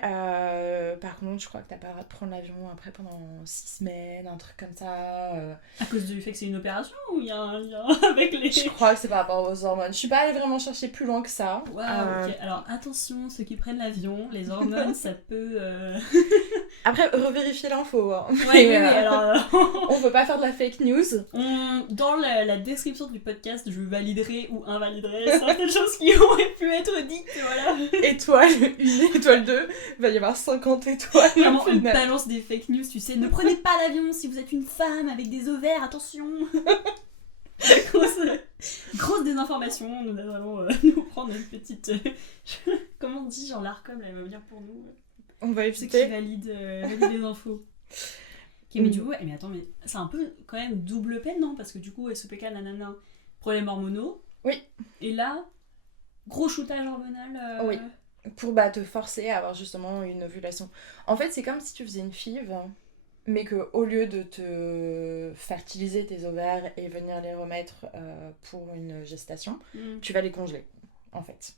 par contre, je crois que t'as pas le droit de prendre l'avion après pendant 6 semaines, un truc comme ça. À cause du fait que c'est une opération ou il y a un lien avec les... Je crois que c'est par rapport aux hormones. Je suis pas allée vraiment chercher plus loin que ça. Waouh, ok. Alors attention, ceux qui prennent l'avion, les hormones, ça peut... Après, revérifier l'info. Hein. Oui, alors... on peut pas faire de la fake news. Dans la description du podcast, je validerai ou invaliderai certaines choses qui auraient pu être dites, voilà. Étoile 1, étoile 2, il va y avoir 50 étoiles. Vraiment, on balance des fake news, tu sais. Ne prenez pas l'avion si vous êtes une femme avec des ovaires, attention. Grosse désinformation, nous allons nous prendre une petite... comment on dit, genre l'ARCOM, elle va venir pour nous. On va éviter. Ceux qui valident les infos. Ok, mais du coup, mais attends, mais c'est un peu quand même double peine, non? Parce que du coup, SOPK, nanana, problèmes hormonaux. Oui. Et là, gros shootage hormonal. Oui. Pour te forcer à avoir justement une ovulation. En fait, c'est comme si tu faisais une FIV, mais qu'au lieu de te fertiliser tes ovaires et venir les remettre pour une gestation, tu vas les congeler, en fait.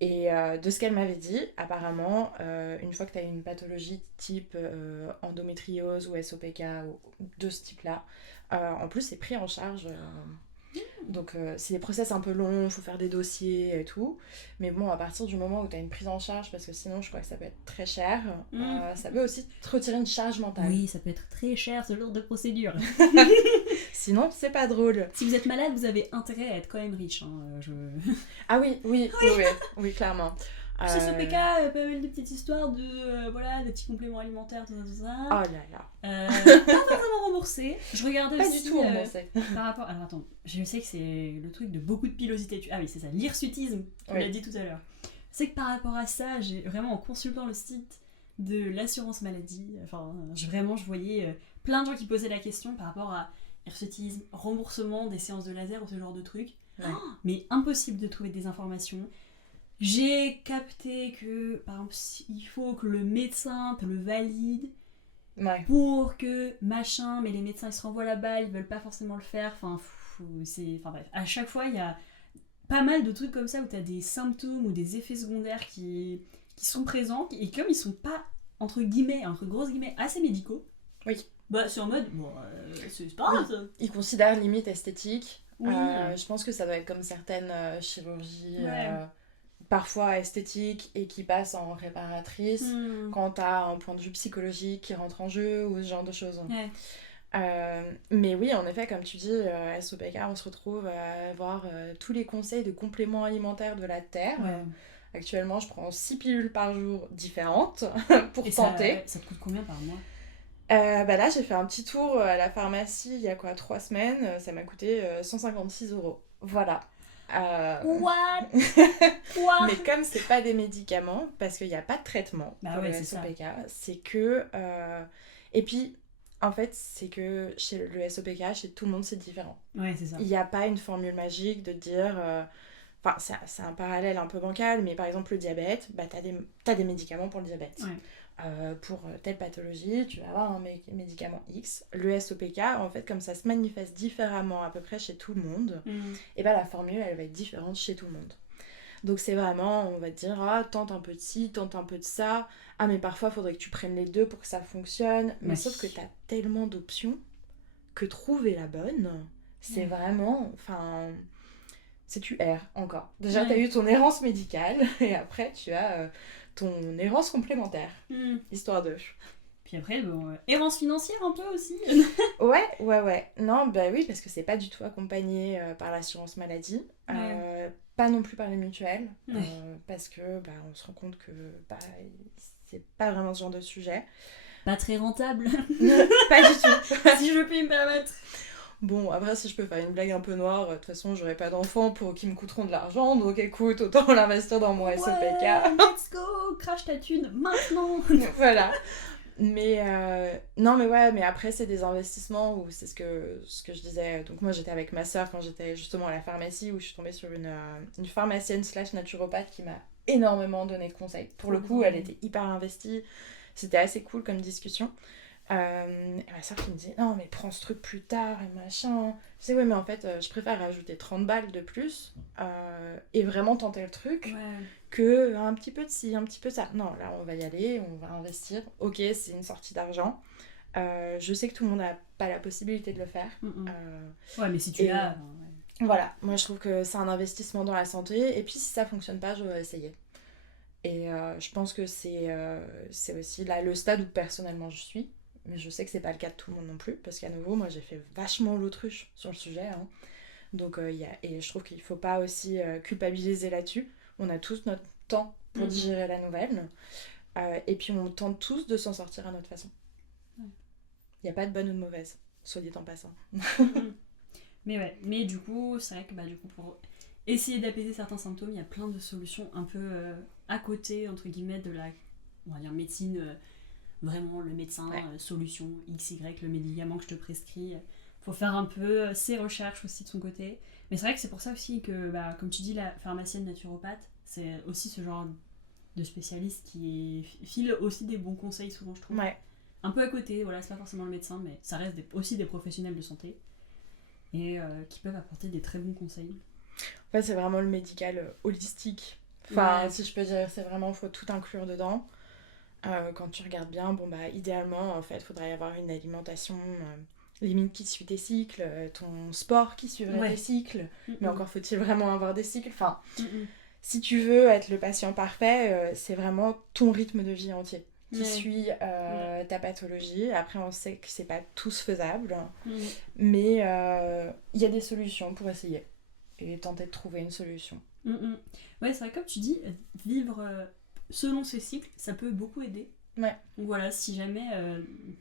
Et de ce qu'elle m'avait dit, apparemment, une fois que tu as une pathologie type endométriose ou SOPK ou de ce type-là, en plus c'est pris en charge. Donc c'est des process un peu longs, il faut faire des dossiers et tout. Mais bon, à partir du moment où tu as une prise en charge, parce que sinon je crois que ça peut être très cher, ça peut aussi te retirer une charge mentale. Oui, ça peut être très cher ce genre de procédure. Sinon, c'est pas drôle. Si vous êtes malade, vous avez intérêt à être quand même riche. Hein, Ah oui, clairement. Plus SOPK, pas mal de petites histoires de voilà, des petits compléments alimentaires, tout ça. Oh là là. Pas forcément remboursé. Je regardais Pas aussi du tout remboursé. par rapport. Alors attends, je sais que c'est le truc de beaucoup de pilosité. Ah oui, c'est ça, l'hirsutisme, tu l'as dit tout à l'heure. C'est que par rapport à ça, j'ai vraiment en consultant le site de l'assurance maladie, enfin vraiment je voyais plein de gens qui posaient la question par rapport à hirsutisme, remboursement des séances de laser ou ce genre de trucs. Ouais. Mais impossible de trouver des informations. J'ai capté que, par exemple, il faut que le médecin te le valide pour que machin, mais les médecins ils se renvoient là-bas, ils veulent pas forcément le faire. Enfin bref, à chaque fois il y a pas mal de trucs comme ça où t'as des symptômes ou des effets secondaires qui sont présents et comme ils sont pas entre grosses guillemets assez médicaux. Oui. Bah c'est en mode bon, c'est pas grave ça. Ils considèrent limite esthétique. Oui. Je pense que ça doit être comme certaines chirurgies. Parfois esthétique et qui passe en réparatrice quand t'as un point de vue psychologique qui rentre en jeu ou ce genre de choses. Mais oui, en effet, comme tu dis, SOPK, on se retrouve à avoir tous les conseils de compléments alimentaires de la Terre. Actuellement, je prends 6 pilules par jour différentes pour tenter. Ça te coûte combien par mois ? Là, j'ai fait un petit tour à la pharmacie il y a 3 semaines. Ça m'a coûté 156 €. Voilà. What? Mais comme c'est pas des médicaments, parce qu'il n'y a pas de traitement pour le SOPK, c'est que... Et puis, en fait, c'est que chez le SOPK, chez tout le monde, c'est différent. Ouais, c'est ça. Il n'y a pas une formule magique de dire... Enfin, c'est un parallèle un peu bancal, mais par exemple, le diabète, t'as des médicaments pour le diabète. Pour telle pathologie, tu vas avoir un médicament X. Le SOPK, en fait, comme ça se manifeste différemment à peu près chez tout le monde, et la formule, elle va être différente chez tout le monde. Donc c'est vraiment, on va te dire, tente un peu de ci, tente un peu de ça. Ah, mais parfois, il faudrait que tu prennes les deux pour que ça fonctionne. Mais sauf que t'as tellement d'options que trouver la bonne, c'est vraiment... Enfin, c'est tu erres encore. Déjà, t'as eu ton errance médicale, et après, tu as... ton errance complémentaire, histoire de... Puis après, errance financière un peu aussi. Ouais. Non, oui, parce que c'est pas du tout accompagné par l'assurance maladie, pas non plus par les mutuelles, parce que on se rend compte que c'est pas vraiment ce genre de sujet. Pas très rentable. Pas du tout. Si je puis me permettre. Bon, après, si je peux faire une blague un peu noire, de toute façon, j'aurai pas d'enfants qui me coûteront de l'argent, donc écoute, autant l'investir dans mon SOPK. Let's go, crache ta thune maintenant. Voilà. Mais non, mais après, c'est des investissements où c'est ce que je disais. Donc, moi, j'étais avec ma soeur quand j'étais justement à la pharmacie, où je suis tombée sur une pharmacienne / naturopathe qui m'a énormément donné de conseils. Pour le coup, elle était hyper investie. C'était assez cool comme discussion. Et ma soeur qui me disait non mais prends ce truc plus tard et machin. Je disais ouais mais en fait je préfère rajouter 30 balles de plus et vraiment tenter le truc que un petit peu de ci, un petit peu de ça. Non, là on va y aller, on va investir. Ok, c'est une sortie d'argent. Je sais que tout le monde n'a pas la possibilité de le faire. Ouais mais si tu l'as... Voilà, moi je trouve que c'est un investissement dans la santé et puis si ça fonctionne pas je vais essayer. Et je pense que c'est aussi là le stade où personnellement je suis. Mais je sais que c'est pas le cas de tout le monde non plus, parce qu'à nouveau, moi j'ai fait vachement l'autruche sur le sujet. Donc, et je trouve qu'il faut pas aussi culpabiliser là-dessus. On a tous notre temps pour digérer la nouvelle. Et puis on tente tous de s'en sortir à notre façon. Il n'y a pas de bonne ou de mauvaise, soit dit en passant. Mais du coup, c'est vrai que pour essayer d'apaiser certains symptômes, il y a plein de solutions un peu à côté, entre guillemets, de la on va dire, médecine... vraiment le médecin, solution XY, le médicament que je te prescris. Faut faire un peu ses recherches aussi de son côté. Mais c'est vrai que c'est pour ça aussi que, comme tu dis, la pharmacienne naturopathe, c'est aussi ce genre de spécialiste qui file aussi des bons conseils souvent, je trouve. Un peu à côté, voilà, c'est pas forcément le médecin, mais ça reste aussi des professionnels de santé et qui peuvent apporter des très bons conseils. En fait, c'est vraiment le médical holistique. Enfin, si je peux dire, c'est vraiment, faut tout inclure dedans. Quand tu regardes bien, idéalement, en fait, il faudrait y avoir une alimentation limite qui suit tes cycles, ton sport qui suivrait tes cycles, mais encore faut-il vraiment avoir des cycles. Enfin, si tu veux être le patient parfait, c'est vraiment ton rythme de vie entier qui suit ta pathologie. Après, on sait que c'est pas tous faisable, mais il y a des solutions pour essayer et tenter de trouver une solution. Ouais, c'est vrai, comme tu dis, vivre selon ces cycles, ça peut beaucoup aider. Ouais. Donc voilà, si jamais...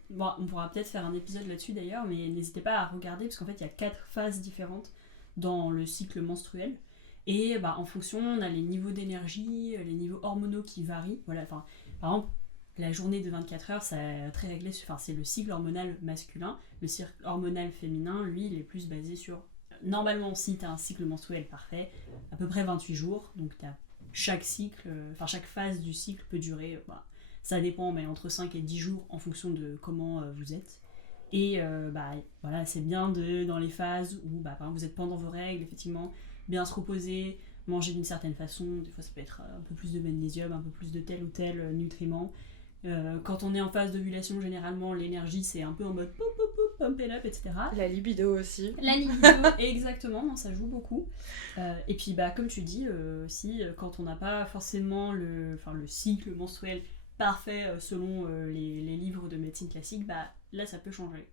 bon, on pourra peut-être faire un épisode là-dessus d'ailleurs, mais n'hésitez pas à regarder, parce qu'en fait, il y a 4 phases différentes dans le cycle menstruel. Et en fonction, on a les niveaux d'énergie, les niveaux hormonaux qui varient. Voilà, enfin, par exemple, la journée de 24 heures, ça est très réglé, c'est le cycle hormonal masculin. Le cycle hormonal féminin, lui, il est plus basé sur... Normalement, si tu as un cycle menstruel parfait, à peu près 28 jours, donc chaque cycle, chaque phase du cycle peut durer, ça dépend, mais entre 5 et 10 jours en fonction de comment vous êtes. Et voilà, c'est bien dans les phases où par exemple, vous êtes pendant vos règles, effectivement, bien se reposer, manger d'une certaine façon. Des fois, ça peut être un peu plus de magnésium, un peu plus de tel ou tel nutriment. Quand on est en phase d'ovulation, généralement, l'énergie, c'est un peu en mode poup, poup, poup, pump it up, etc. La libido aussi. La libido, exactement, non, ça joue beaucoup. Et puis, comme tu dis, aussi, quand on n'a pas forcément le cycle menstruel parfait selon les livres de médecine classique, là, ça peut changer.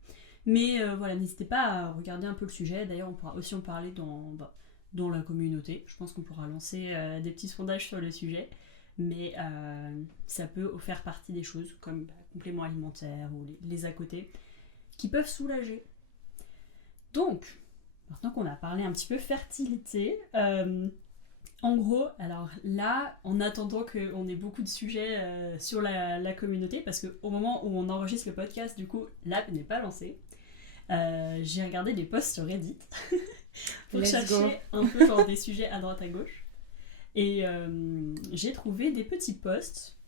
Mais voilà, n'hésitez pas à regarder un peu le sujet. D'ailleurs, on pourra aussi en parler dans la communauté. Je pense qu'on pourra lancer des petits sondages sur le sujet. Mais ça peut faire partie des choses comme compléments alimentaires ou les à côté qui peuvent soulager. Donc, maintenant qu'on a parlé un petit peu fertilité, en gros, alors là, en attendant qu'on ait beaucoup de sujets sur la communauté, parce qu'au moment où on enregistre le podcast, du coup, l'app n'est pas lancée, j'ai regardé des posts sur Reddit pour chercher un peu des sujets à droite à gauche. Et j'ai trouvé des petits posts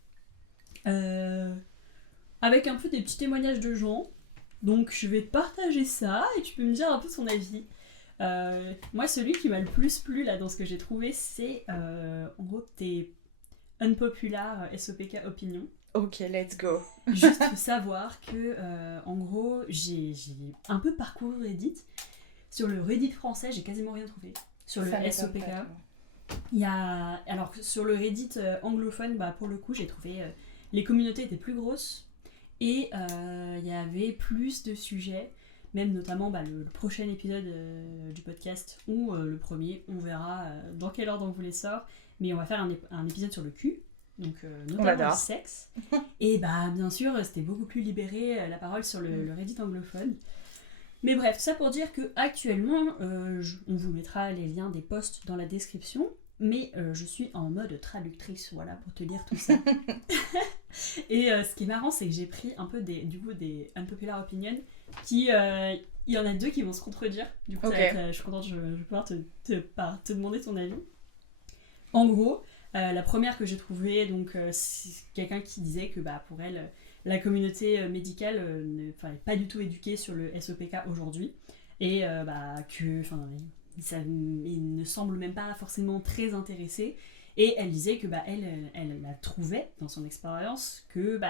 avec un peu des petits témoignages de gens. Donc je vais te partager ça et tu peux me dire un peu ton avis. Moi, celui qui m'a le plus plu là dans ce que j'ai trouvé, c'est en gros tes unpopular SOPK opinions. Ok, let's go. Juste faut savoir que en gros, j'ai un peu parcouru Reddit. Sur le Reddit français, j'ai quasiment rien trouvé. Sur le SOPK. Il y a... Alors, sur le Reddit anglophone, pour le coup, j'ai trouvé... les communautés étaient plus grosses et il y avait plus de sujets, même notamment le prochain épisode du podcast ou le premier, on verra dans quel ordre on vous les sort, mais on va faire un épisode sur le cul, donc notamment le sexe. Et bien sûr, c'était beaucoup plus libéré la parole sur le Reddit anglophone. Mais bref, tout ça pour dire qu'actuellement, on vous mettra les liens des posts dans la description, mais je suis en mode traductrice, voilà, pour te lire tout ça. Et ce qui est marrant, c'est que j'ai pris un peu des unpopular opinions, il y en a 2 qui vont se contredire, du coup je suis contente, je vais pouvoir te demander ton avis. En gros, la première que j'ai trouvée, donc c'est quelqu'un qui disait que pour elle, la communauté médicale n'est pas du tout éduquée sur le SOPK aujourd'hui, et il ne semble même pas forcément très intéressé, et elle disait que elle la trouvait dans son expérience que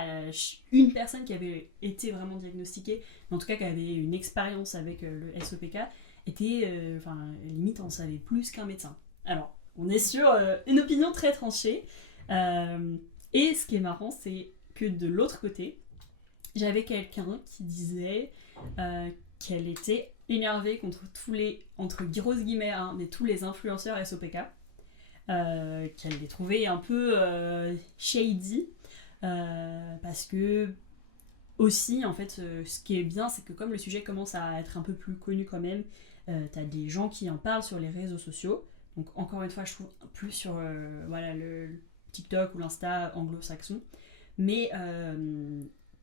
une personne qui avait été vraiment diagnostiquée, en tout cas qui avait une expérience avec le SOPK, était limite en savait plus qu'un médecin. Alors on est sur une opinion très tranchée, et ce qui est marrant, c'est que de l'autre côté, j'avais quelqu'un qui disait qu'elle était énervée contre tous les, entre grosses guillemets, mais tous les influenceurs SOPK, qu'elle les trouvait un peu shady, parce que aussi, en fait, ce qui est bien, c'est que comme le sujet commence à être un peu plus connu quand même, t'as des gens qui en parlent sur les réseaux sociaux, donc encore une fois, je trouve plus sur le TikTok ou l'Insta anglo-saxon, mais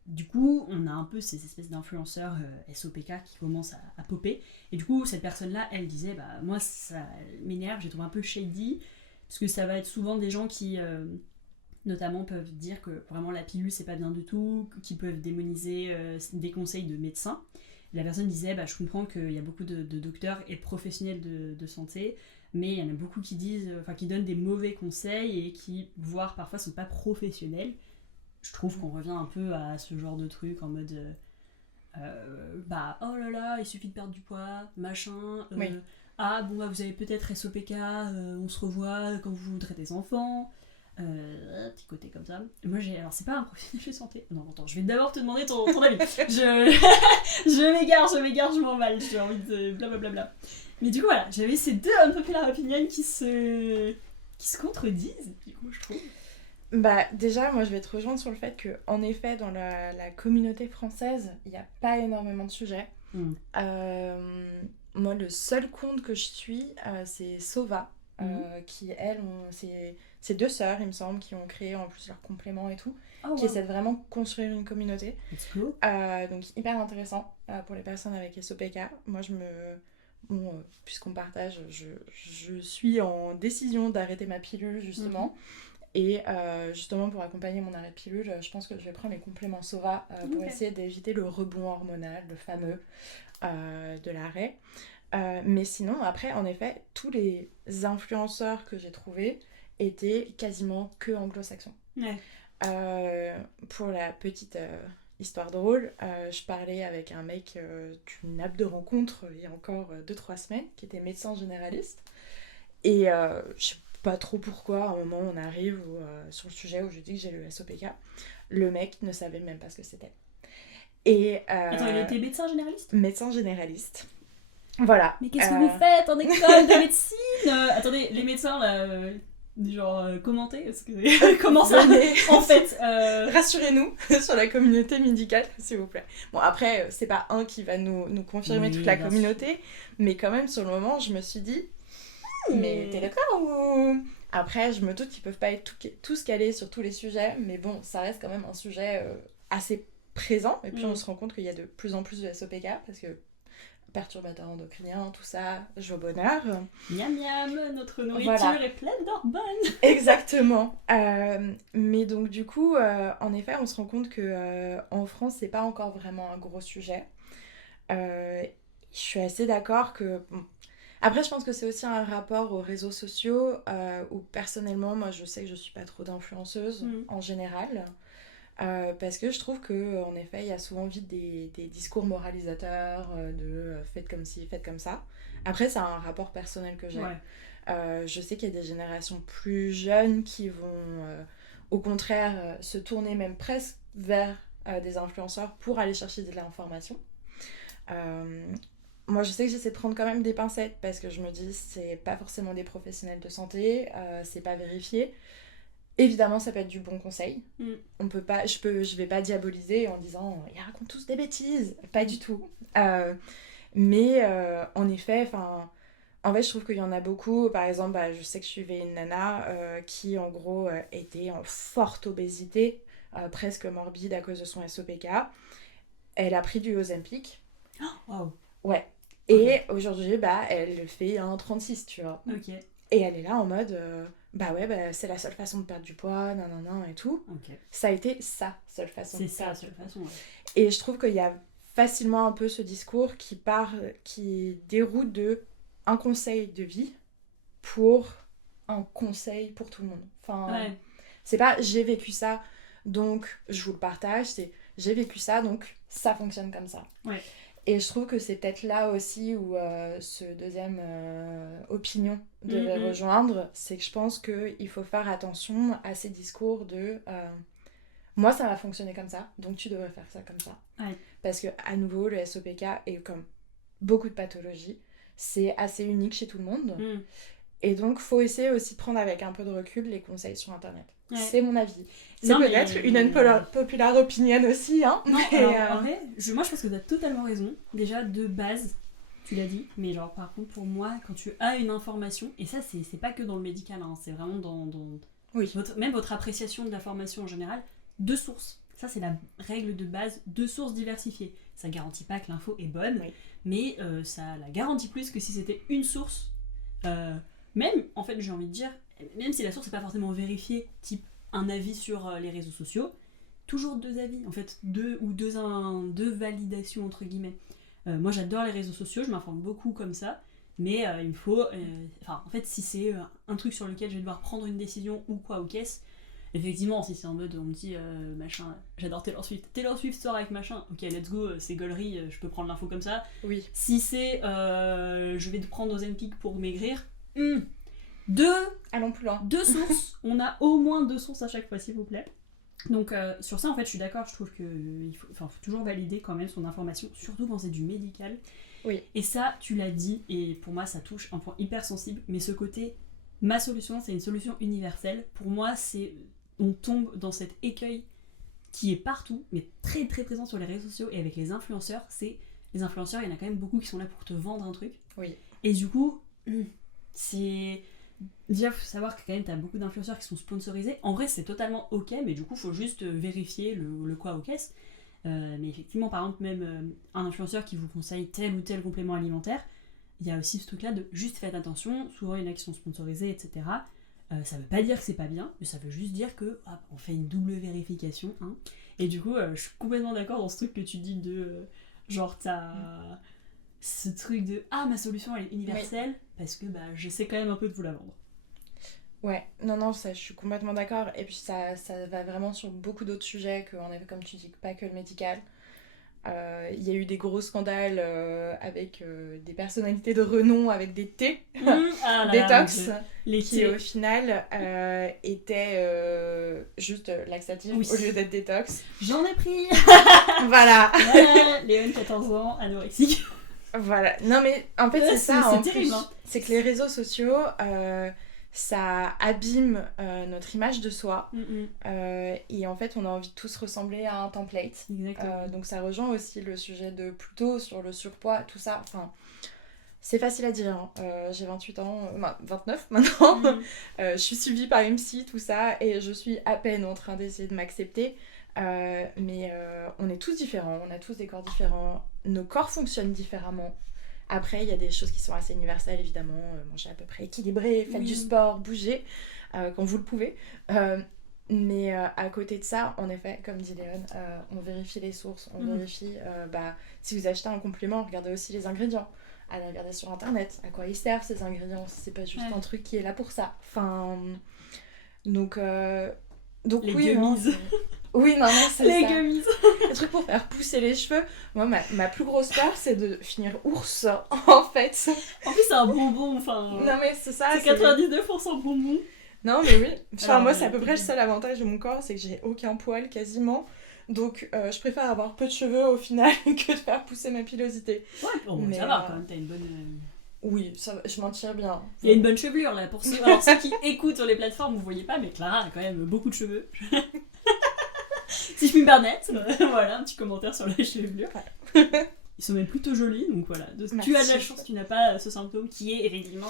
du coup, on a un peu ces espèces d'influenceurs SOPK qui commencent à popper. Et du coup, cette personne-là, elle disait, moi, ça m'énerve, j'ai trouvé un peu shady, parce que ça va être souvent des gens qui, notamment, peuvent dire que vraiment la pilule, c'est pas bien du tout, qui peuvent démoniser des conseils de médecins. Et la personne disait, je comprends qu'il y a beaucoup de docteurs et de professionnels de santé, mais il y en a beaucoup qui disent, qui donnent des mauvais conseils et qui, voire parfois, sont pas professionnels. Je trouve qu'on revient un peu à ce genre de truc en mode oh là là, il suffit de perdre du poids, machin, vous avez peut-être SOPK, on se revoit quand vous voudrez des enfants, petit côté comme ça. Moi, alors c'est pas un professionnel de santé. Non, attends, je vais d'abord te demander ton avis. Je m'égare, je m'emballe. J'ai envie de blablabla. Mais du coup, voilà, j'avais ces deux unpopular opinions qui se contredisent, du coup, je trouve. Bah, déjà, moi, je vais te rejoindre sur le fait que, en effet, dans la communauté française, il n'y a pas énormément de sujets. Moi, le seul compte que je suis, c'est Sova, qui, elles, c'est deux sœurs, il me semble, qui ont créé en plus leur complément et tout, qui essaient de vraiment construire une communauté. Cool. Donc, hyper intéressant pour les personnes avec SOPK. Moi, puisqu'on partage, je suis en décision d'arrêter ma pilule, justement. Et justement, pour accompagner mon arrêt de pilule, je pense que je vais prendre les compléments Sova pour essayer d'éviter le rebond hormonal, le fameux, de l'arrêt. Mais sinon, après, en effet, tous les influenceurs que j'ai trouvés étaient quasiment que anglo-saxons. Pour la petite histoire drôle, je parlais avec un mec d'une app de rencontre il y a encore 2-3 semaines, qui était médecin généraliste. Et je sais pas trop pourquoi, à un moment on arrive sur le sujet où je dis que j'ai le SOPK, le mec ne savait même pas ce que c'était. Et, attends, il était médecin généraliste ? Médecin généraliste. Voilà. Mais qu'est-ce que vous faites en école de médecine ? Attendez, les médecins là, genre commentez, parce que comment ça en fait rassurez-nous sur la communauté médicale, s'il vous plaît. Bon, après, c'est pas un qui va nous confirmer toute la communauté, mais quand même, sur le moment, je me suis dit, mais t'es d'accord ou... Après, je me doute qu'ils peuvent pas être tous calés sur tous les sujets, mais bon, ça reste quand même un sujet assez présent, et puis on se rend compte qu'il y a de plus en plus de SOPK, parce que perturbateurs endocriniens, tout ça, joie bonheur. Miam miam, notre nourriture est pleine d'hormones. Exactement. Mais donc du coup, en effet, on se rend compte que en France, c'est pas encore vraiment un gros sujet. Je suis assez d'accord que... Bon. Après, je pense que c'est aussi un rapport aux réseaux sociaux, où personnellement, moi, je sais que je suis pas trop d'influenceuse en général. Parce que je trouve qu'en effet, il y a souvent vite des discours moralisateurs de faites comme ci, faites comme ça. Après, c'est un rapport personnel que j'ai. Je sais qu'il y a des générations plus jeunes qui vont, au contraire, se tourner même presque vers des influenceurs pour aller chercher de l'information. Moi, je sais que j'essaie de prendre quand même des pincettes parce que je me dis, c'est pas forcément des professionnels de santé, c'est pas vérifié. Évidemment, ça peut être du bon conseil. On peut pas, je vais pas diaboliser en disant ils racontent tous des bêtises. Pas du tout. Mais en effet, en fait, je trouve qu'il y en a beaucoup. Par exemple, je sais que je suivais une nana qui, en gros, était en forte obésité, presque morbide à cause de son SOPK. Elle a pris du Ozempic. Wow. Ouais. Et aujourd'hui, elle fait un 36, tu vois. Ok. Et elle est là en mode, c'est la seule façon de perdre du poids, et tout. Okay. Ça a été sa seule façon de perdre du poids. Et je trouve qu'il y a facilement un peu ce discours qui déroute de un conseil de vie pour un conseil pour tout le monde. C'est pas j'ai vécu ça, donc je vous le partage, c'est j'ai vécu ça, donc ça fonctionne comme ça. Ouais. Et je trouve que c'est peut-être là aussi où ce deuxième opinion devrait rejoindre, c'est que je pense qu'il faut faire attention à ces discours de moi ça va fonctionner comme ça, donc tu devrais faire ça comme ça. Ouais. Parce que à nouveau, le SOPK est comme beaucoup de pathologies, c'est assez unique chez tout le monde. Et donc faut essayer aussi de prendre avec un peu de recul les conseils sur internet. Ouais. C'est mon avis. C'est peut-être une unpopular opinion aussi, hein. Non, alors, en vrai, moi je pense que t'as totalement raison. Déjà, de base, tu l'as dit, mais genre par contre pour moi, quand tu as une information, et ça c'est pas que dans le médical, hein, c'est vraiment dans même votre appréciation de l'information en général, 2 sources. Ça c'est la règle de base, 2 sources diversifiées. Ça garantit pas que l'info est bonne, mais ça la garantit plus que si c'était une source. Même, en fait, j'ai envie de dire, même si la source n'est pas forcément vérifiée, type un avis sur les réseaux sociaux, toujours 2 avis, en fait, 2 validations, entre guillemets. Moi, j'adore les réseaux sociaux, je m'informe beaucoup comme ça, mais il me faut... en fait, si c'est un truc sur lequel je vais devoir prendre une décision ou quoi, ou qu'est-ce, effectivement, si c'est en mode, on me dit, machin, j'adore Taylor Swift sort avec machin, ok, let's go, c'est gaulerie, je peux prendre l'info comme ça. Oui. Si c'est, je vais te prendre Ozempic pour maigrir, Allons plus loin. 2 sources. On a au moins 2 sources à chaque fois, s'il vous plaît. Donc sur ça, en fait, je suis d'accord. Je trouve qu'il faut toujours valider quand même son information, surtout quand c'est du médical. Oui. Et ça, tu l'as dit, et pour moi, ça touche un point hyper sensible. Mais ce côté, ma solution, c'est une solution universelle. Pour moi, on tombe dans cet écueil qui est partout, mais très très présent sur les réseaux sociaux et avec les influenceurs. Les influenceurs, il y en a quand même beaucoup qui sont là pour te vendre un truc. Oui. Et du coup, c'est... Déjà, il faut savoir que quand même, tu as beaucoup d'influenceurs qui sont sponsorisés. En vrai, c'est totalement ok, mais du coup, il faut juste vérifier le quoi aux caisses. Mais effectivement, par exemple, même un influenceur qui vous conseille tel ou tel complément alimentaire, il y a aussi ce truc-là de juste faites attention. Souvent, il y en a qui sont sponsorisés, etc. Ça veut pas dire que c'est pas bien, mais ça veut juste dire que on fait une double vérification. Hein. Et du coup, je suis complètement d'accord dans ce truc que tu dis de... genre, t'as ce truc de ma solution elle est universelle, parce que j'essaie quand même un peu de vous la vendre. Ouais, non, ça, je suis complètement d'accord. Et puis ça va vraiment sur beaucoup d'autres sujets, comme tu dis, pas que le médical. Il y a eu des gros scandales avec des personnalités de renom avec des thés détox qui au final étaient juste laxatifs au lieu d'être détox. J'en ai pris. Voilà. Léon, 14 ans, anorexique. Voilà. Non mais en fait c'est ça en terrible, plus. hein. C'est que les réseaux sociaux ça abîme notre image de soi et en fait on a envie de tous ressembler à un template. Donc ça rejoint aussi le sujet de plutôt sur le surpoids, tout ça, enfin c'est facile à dire, hein. J'ai 28 ans, 29 maintenant, je suis suivie par une psy, tout ça, et je suis à peine en train d'essayer de m'accepter, mais on est tous différents, on a tous des corps différents, nos corps fonctionnent différemment. Après, il y a des choses qui sont assez universelles, évidemment. Manger à peu près équilibré, faites du sport, bougez quand vous le pouvez. Mais à côté de ça, en effet, comme dit Léon, on vérifie les sources, on vérifie... si vous achetez un complément, regardez aussi les ingrédients. Allez regarder sur Internet à quoi ils servent ces ingrédients. C'est pas juste un truc qui est là pour ça. Enfin... Donc les oui, gummies. Oui, non, c'est les ça. Gummies. Le truc pour faire pousser les cheveux. Moi, ma plus grosse peur, c'est de finir ours, en fait. En plus, c'est un bonbon, enfin... Non, mais c'est ça. C'est 99% bonbon. Non, mais oui. Enfin, alors, moi, c'est à peu près le seul avantage de mon corps, c'est que j'ai aucun poil, quasiment. Donc, je préfère avoir peu de cheveux, au final, que de faire pousser ma pilosité. Ouais, bon, mais ça va, quand même, t'as une bonne... Oui, ça, je m'en tire bien. Il y a une bonne chevelure, là, pour ceux, alors, ceux qui écoutent sur les plateformes, vous voyez pas, mais Clara a quand même beaucoup de cheveux. Si je puis me permettre, voilà, un petit commentaire sur la chevelure. Ils sont même plutôt jolis, donc voilà. Tu as de la chance, tu n'as pas ce symptôme qui est effectivement...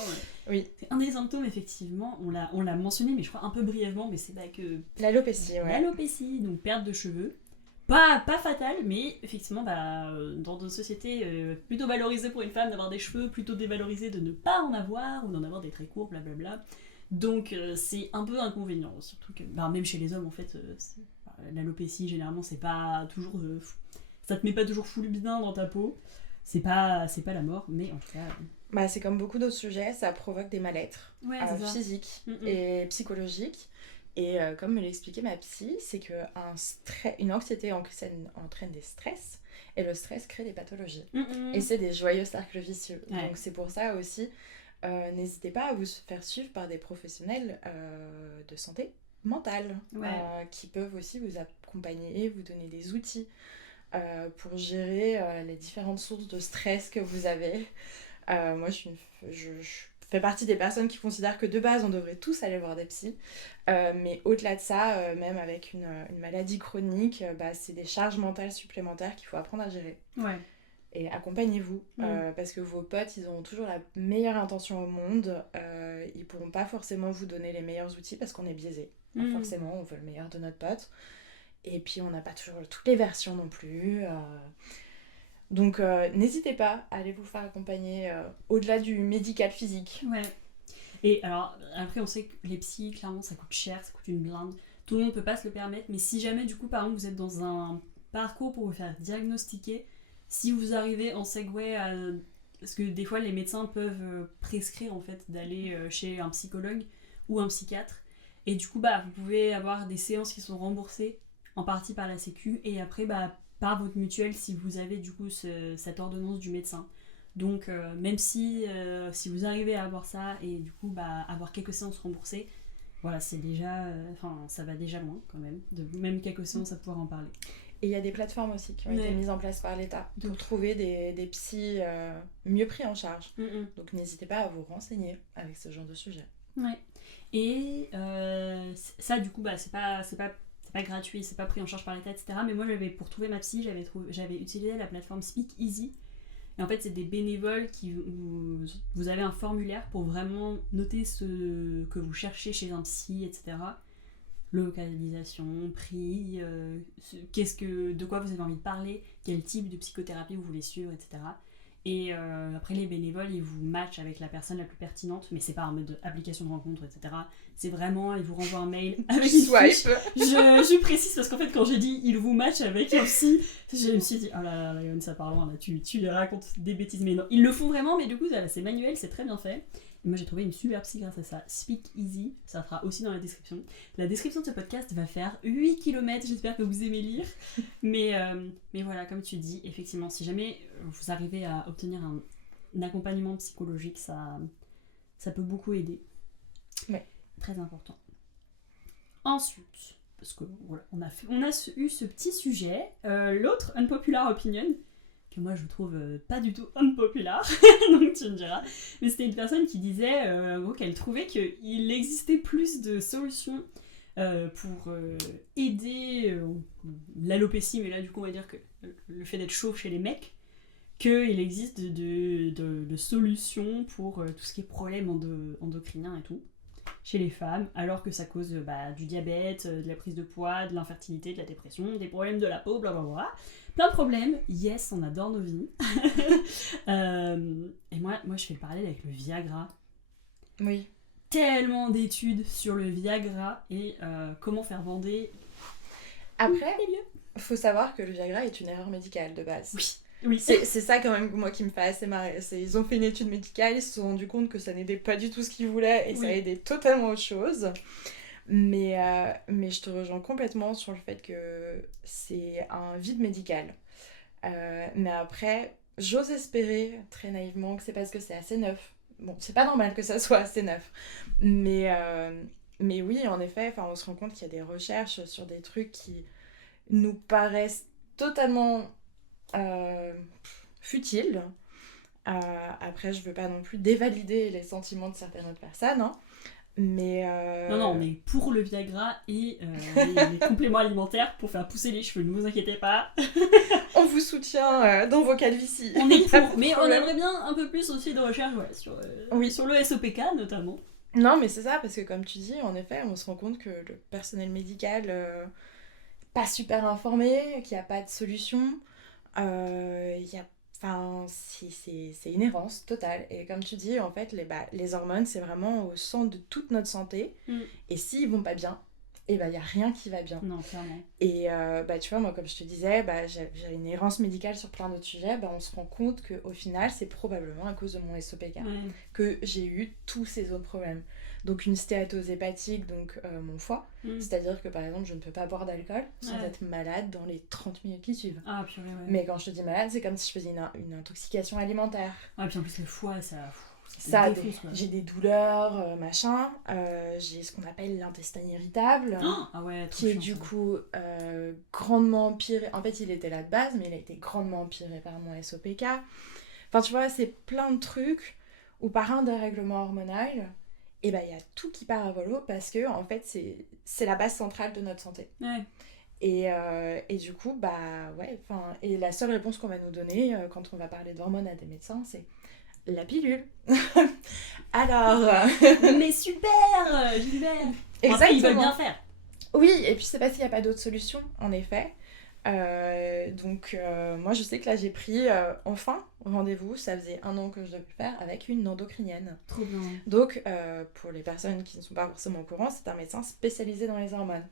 oui. C'est un des symptômes, effectivement, on l'a mentionné, mais je crois un peu brièvement, mais c'est que... L'alopécie, ouais. L'alopécie, donc perte de cheveux. Pas fatale, mais effectivement, dans nos sociétés plutôt valorisées pour une femme d'avoir des cheveux, plutôt dévalorisées de ne pas en avoir, ou d'en avoir des très courts, blablabla. Donc c'est un peu inconvénient, surtout que même chez les hommes, en fait, l'alopécie, généralement, c'est pas toujours... ça te met pas toujours full bien dans ta peau. C'est pas la mort, mais en tout cas... c'est comme beaucoup d'autres sujets, ça provoque des mal-être physiques et psychologiques. Et comme me l'expliquait ma psy, c'est qu'une anxiété entraîne des stress, et le stress crée des pathologies. Et c'est des joyeux cercles vicieux. Ouais. Donc c'est pour ça aussi, n'hésitez pas à vous faire suivre par des professionnels de santé mentale, qui peuvent aussi vous accompagner, vous donner des outils pour gérer les différentes sources de stress que vous avez. Moi, je fais partie des personnes qui considèrent que de base, on devrait tous aller voir des psys. Mais au-delà de ça, même avec une maladie chronique, c'est des charges mentales supplémentaires qu'il faut apprendre à gérer. Ouais. Et accompagnez-vous, parce que vos potes, ils ont toujours la meilleure intention au monde. Ils pourront pas forcément vous donner les meilleurs outils parce qu'on est biaisé. Forcément, on veut le meilleur de notre pote. Et puis, on n'a pas toujours toutes les versions non plus. Donc, n'hésitez pas à aller vous faire accompagner au-delà du médical physique. Ouais. Et alors, après, on sait que les psys, clairement, ça coûte cher, ça coûte une blinde. Tout le monde peut pas se le permettre. Mais si jamais, du coup, par exemple, vous êtes dans un parcours pour vous faire diagnostiquer, si vous arrivez en Segway à... Parce que des fois, les médecins peuvent prescrire, en fait, d'aller chez un psychologue ou un psychiatre. Et du coup, vous pouvez avoir des séances qui sont remboursées en partie par la Sécu. Et après, par votre mutuelle, si vous avez, du coup, cette ordonnance du médecin. Donc même si vous arrivez à avoir ça et du coup avoir quelques séances remboursées, voilà, c'est déjà, ça va déjà loin quand même, de même quelques séances à pouvoir en parler. Et il y a des plateformes aussi qui ont été mises en place par l'État pour trouver des psys mieux pris en charge. Donc n'hésitez pas à vous renseigner avec ce genre de sujet. Ouais. Et ça du coup c'est pas gratuit, c'est pas pris en charge par l'État, etc. Mais moi pour trouver ma psy, j'avais utilisé la plateforme Speak Easy. Et en fait, c'est des bénévoles vous avez un formulaire pour vraiment noter ce que vous cherchez chez un psy, etc. Localisation, prix, de quoi vous avez envie de parler, quel type de psychothérapie vous voulez suivre, etc. Et après, les bénévoles, ils vous matchent avec la personne la plus pertinente, mais c'est pas en mode application de rencontre, etc. C'est vraiment, ils vous renvoient un mail avec une fiche. Je précise parce qu'en fait, quand j'ai dit ils vous matchent avec un psy, je me suis dit, oh là là, Yoann, ça part loin, là, tu les racontes des bêtises, mais non. Ils le font vraiment, mais du coup, c'est manuel, c'est très bien fait. Et moi, j'ai trouvé une super psy grâce à ça. Speak Easy, ça sera aussi dans la description. La description de ce podcast va faire 8 km, j'espère que vous aimez lire. Mais voilà, comme tu dis, effectivement, si jamais vous arrivez à obtenir un accompagnement psychologique, ça peut beaucoup aider. Ouais. Très important. Ensuite, parce que voilà, on a eu ce petit sujet, l'autre unpopular opinion, que moi je trouve pas du tout unpopular, donc tu me diras. Mais c'était une personne qui disait qu'elle trouvait qu'il existait plus de solutions pour aider l'alopécie, mais là du coup on va dire que le fait d'être chauve chez les mecs, qu'il existe de solutions pour tout ce qui est problème endocrinien et tout, chez les femmes, alors que ça cause du diabète, de la prise de poids, de l'infertilité, de la dépression, des problèmes de la peau, blablabla. Plein de problèmes, yes, on adore nos vies. Et moi, je fais le parallèle avec le Viagra. Oui. Tellement d'études sur le Viagra et comment faire bander. Après, faut savoir que le Viagra est une erreur médicale de base. Oui. C'est ça quand même moi qui me fait assez marrer. Ils ont fait une étude médicale, ils se sont rendus compte que ça n'aidait pas du tout ce qu'ils voulaient et ça aidait totalement autre chose. Mais je te rejoins complètement sur le fait que c'est un vide médical. Mais après, j'ose espérer très naïvement que c'est parce que c'est assez neuf. Bon, c'est pas normal que ça soit assez neuf. Mais oui, en effet, on se rend compte qu'il y a des recherches sur des trucs qui nous paraissent totalement futiles. Après, je veux pas non plus dévalider les sentiments de certaines autres personnes, hein. Mais Non, on est pour le Viagra et les compléments alimentaires pour faire pousser les cheveux, ne vous inquiétez pas. On vous soutient dans vos calvities. On est pour, mais on aimerait bien un peu plus aussi de recherche sur le SOPK notamment. Non, mais c'est ça, parce que comme tu dis, en effet, on se rend compte que le personnel médical pas super informé, qu'il n'y a pas de solution. C'est une errance totale. Et comme tu dis, en fait, les hormones, c'est vraiment au centre de toute notre santé. Et s'ils vont pas bien, il n'y a rien qui va bien. Non, clairement. Et tu vois, moi, comme je te disais, j'ai une errance médicale sur plein d'autres sujets. On se rend compte qu'au final, c'est probablement à cause de mon SOPK que j'ai eu tous ces autres problèmes. Donc une stéatose hépatique, donc mon foie. C'est-à-dire que par exemple, je ne peux pas boire d'alcool sans être malade dans les 30 minutes qui suivent. Ah, purée, ouais. Mais quand je te dis malade, c'est comme si je faisais une intoxication alimentaire. Ah, puis en plus, le foie, j'ai des douleurs, machin. J'ai ce qu'on appelle l'intestin irritable, qui est du coup grandement empiré. En fait, il était là de base, mais il a été grandement empiré par mon SOPK. Enfin, tu vois, c'est plein de trucs où par un dérèglement hormonal, et il y a tout qui part à volo parce que en fait c'est la base centrale de notre santé. Et du coup et la seule réponse qu'on va nous donner quand on va parler d'hormones à des médecins, c'est la pilule. Alors mais super Gilbert. Exactement. Après, ils veulent bien faire. Oui, et puis c'est parce qu'il n'y a pas d'autre solution en effet. Moi je sais que là j'ai pris enfin rendez-vous, ça faisait 1 an que je devais le faire avec une endocrinienne. Trop bien. Donc pour les personnes qui ne sont pas forcément au courant, c'est un médecin spécialisé dans les hormones,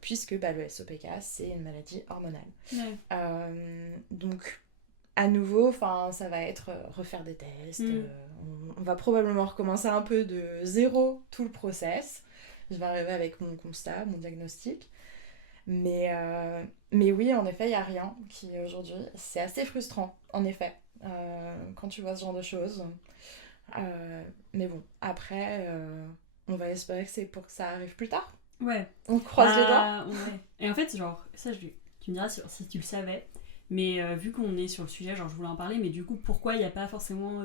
puisque le SOPK c'est une maladie hormonale. Donc à nouveau, ça va être refaire des tests, on va probablement recommencer un peu de zéro tout le process. Je vais arriver avec mon constat, mon diagnostic. Mais oui, en effet, il n'y a rien qui aujourd'hui... C'est assez frustrant, en effet. quand tu vois ce genre de choses. Mais bon, après, on va espérer que c'est pour que ça arrive plus tard. Ouais. On croise les doigts. Ouais. Et en fait, genre, ça, tu me diras si tu le savais, mais vu qu'on est sur le sujet, genre, je voulais en parler, mais du coup, pourquoi il n'y a pas forcément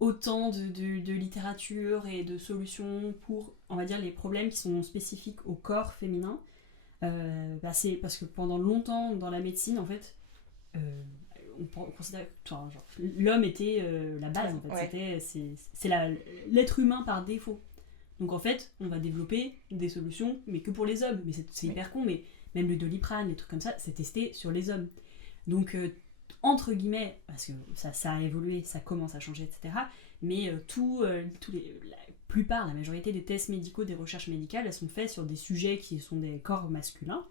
autant de littérature et de solutions pour, on va dire, les problèmes qui sont spécifiques au corps féminin? C'est parce que pendant longtemps, dans la médecine, en fait, on considère, genre, l'homme était la base, en fait. Ouais. C'est l'être humain par défaut. Donc en fait, on va développer des solutions, mais que pour les hommes. Mais c'est hyper con, mais même le Doliprane, les trucs comme ça, c'est testé sur les hommes. Donc, entre guillemets, parce que ça a évolué, ça commence à changer, etc. Mais la majorité des tests médicaux, des recherches médicales, elles sont faites sur des sujets qui sont des corps masculins.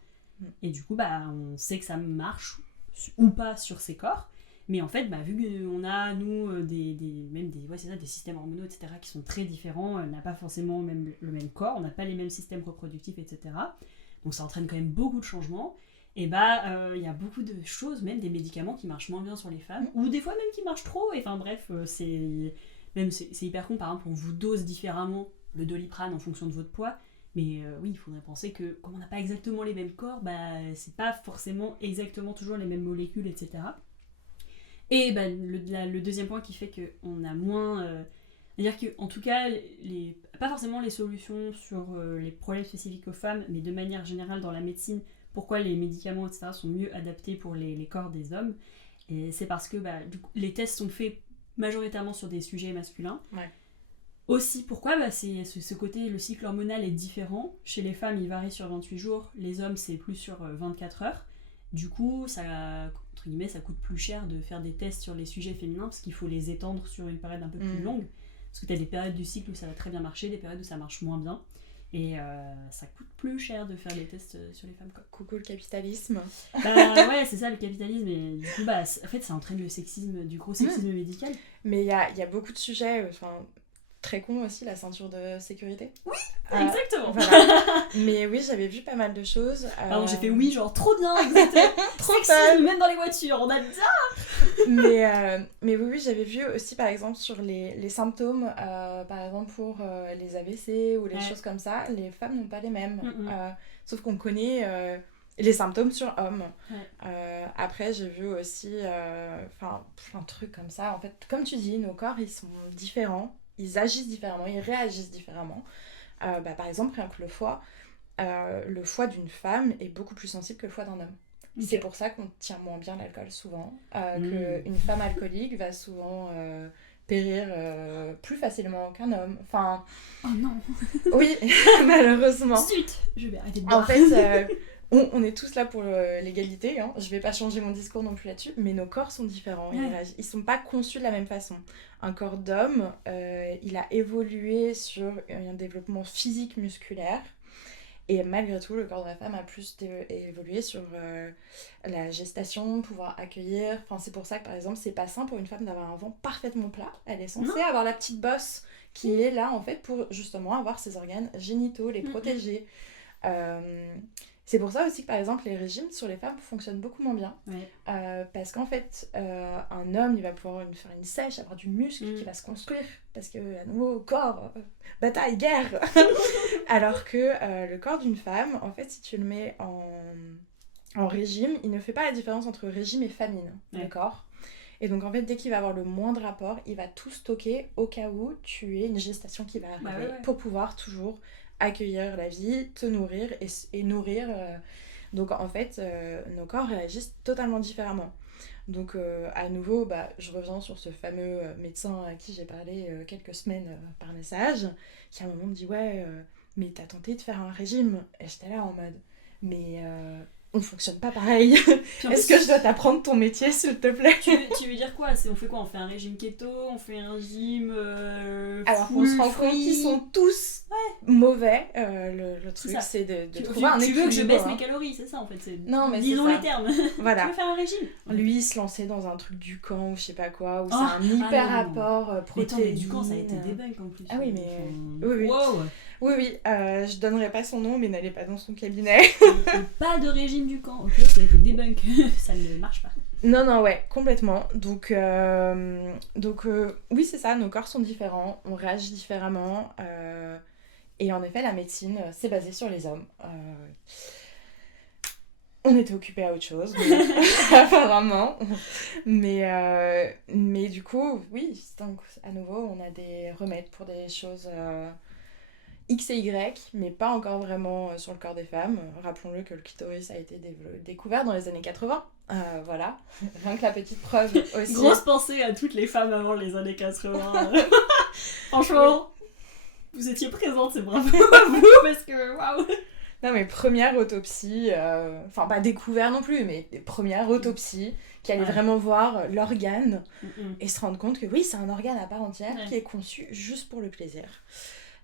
Et du coup, on sait que ça marche ou pas sur ces corps. Mais en fait, vu qu'on a, nous, des systèmes hormonaux, etc., qui sont très différents, on n'a pas forcément le même corps, on n'a pas les mêmes systèmes reproductifs, etc. Donc ça entraîne quand même beaucoup de changements. Et y a beaucoup de choses, même des médicaments qui marchent moins bien sur les femmes, ou des fois même qui marchent trop. Et enfin bref, c'est hyper con. Par exemple, on vous dose différemment le Doliprane en fonction de votre poids. Mais oui, il faudrait penser que comme on n'a pas exactement les mêmes corps, c'est pas forcément exactement toujours les mêmes molécules, etc. Et le deuxième point qui fait qu'on a moins... c'est-à-dire qu'en tout cas, pas forcément les solutions sur les problèmes spécifiques aux femmes, mais de manière générale dans la médecine, pourquoi les médicaments, etc., sont mieux adaptés pour les corps des hommes. Et c'est parce que du coup, les tests sont faits majoritairement sur des sujets masculins. Ouais. Aussi, pourquoi c'est ce côté, le cycle hormonal est différent. Chez les femmes, il varie sur 28 jours. Les hommes, c'est plus sur 24 heures. Du coup, ça coûte plus cher de faire des tests sur les sujets féminins parce qu'il faut les étendre sur une période un peu plus longue. Parce que tu as des périodes du cycle où ça va très bien marcher, des périodes où ça marche moins bien. Et ça coûte plus cher de faire des tests sur les femmes, quoi. Coucou le capitalisme. Ouais, c'est ça le capitalisme. Et du coup, en fait, ça entraîne le sexisme, du gros sexisme médical. Mais il y a beaucoup de sujets, très con aussi, la ceinture de sécurité. Oui, exactement. Voilà. Mais oui, j'avais vu pas mal de choses. Pardon, j'ai fait oui, genre trop bien, exactement. Sexisme, même dans les voitures, on adore. Mais oui, j'avais vu aussi par exemple sur les symptômes, par exemple pour les AVC ou les choses comme ça, les femmes n'ont pas les mêmes. Sauf qu'on connaît les symptômes sur hommes. Après, j'ai vu aussi plein de trucs comme ça. En fait, comme tu dis, nos corps, ils sont différents. Ils agissent différemment, ils réagissent différemment. Par exemple, rien que le foie d'une femme est beaucoup plus sensible que le foie d'un homme. Okay. C'est pour ça qu'on tient moins bien l'alcool souvent. Qu'une femme alcoolique va souvent périr plus facilement qu'un homme. Enfin... Oh non. Oui, malheureusement. Zut, je vais arrêter de boire. En fait... on est tous là pour l'égalité, hein. Je vais pas changer mon discours non plus là-dessus, mais nos corps sont différents, ils sont pas conçus de la même façon. Un corps d'homme, il a évolué sur un développement physique musculaire, et malgré tout, le corps de la femme a plus évolué sur la gestation, pouvoir accueillir. Enfin, c'est pour ça que par exemple, c'est pas sain pour une femme d'avoir un ventre parfaitement plat. Elle est censée avoir la petite bosse qui est là en fait pour justement avoir ses organes génitaux, les protéger. C'est pour ça aussi que par exemple les régimes sur les femmes fonctionnent beaucoup moins bien. Parce qu'en fait un homme il va pouvoir faire une sèche, avoir du muscle qui va se construire parce que à nouveau corps, bataille, guerre. Alors que le corps d'une femme, en fait si tu le mets en régime, il ne fait pas la différence entre régime et famine, le corps. Et donc en fait dès qu'il va avoir le moindre rapport, il va tout stocker au cas où tu aies une gestation qui va arriver pour pouvoir toujours accueillir la vie, te nourrir et nourrir. Donc en fait, nos corps réagissent totalement différemment. Donc à nouveau, je reviens sur ce fameux médecin à qui j'ai parlé quelques semaines par message, qui à un moment me dit « Ouais, mais t'as tenté de faire un régime ?» Et j'étais là en mode « Mais on fonctionne pas pareil. Est-ce que je dois t'apprendre ton métier, s'il te plaît ?» Tu veux dire quoi ? On fait quoi ? On fait un régime keto ? On fait un régime alors qu'on se rend compte qu'ils sont tous mauvais. Le truc, c'est de trouver un équilibre. Tu veux que je baisse mes calories, c'est ça en fait. Non, mais disons les termes. Voilà. Tu veux faire un régime ? Lui, il se lançait dans un truc du camp ou je sais pas quoi, où c'est un hyper rapport protéine. Mais du camp, ça a été débunk en plus. Ah oui, mais... Oui. Wow. Oui, je donnerai pas son nom, mais n'allez pas dans son cabinet. Pas de régime du camp, ok, ça a été débunk, ça ne marche pas. Non, ouais, complètement. Donc oui, c'est ça, nos corps sont différents, on réagit différemment. Et en effet, la médecine, c'est basé sur les hommes. On était occupés à autre chose, apparemment. Mais du coup, oui, donc, à nouveau, on a des remèdes pour des choses X et Y, mais pas encore vraiment sur le corps des femmes. Rappelons-le que le clitoris a été découvert dans les années 80. Voilà, rien que la petite preuve aussi. Grosse pensée à toutes les femmes avant les années 80. Franchement, vous étiez présentes, c'est bravo à vous, parce que waouh. Non mais première autopsie, enfin pas découvert non plus, mais des premières autopsies qui allaient vraiment voir l'organe et se rendre compte que oui, c'est un organe à part entière qui est conçu juste pour le plaisir.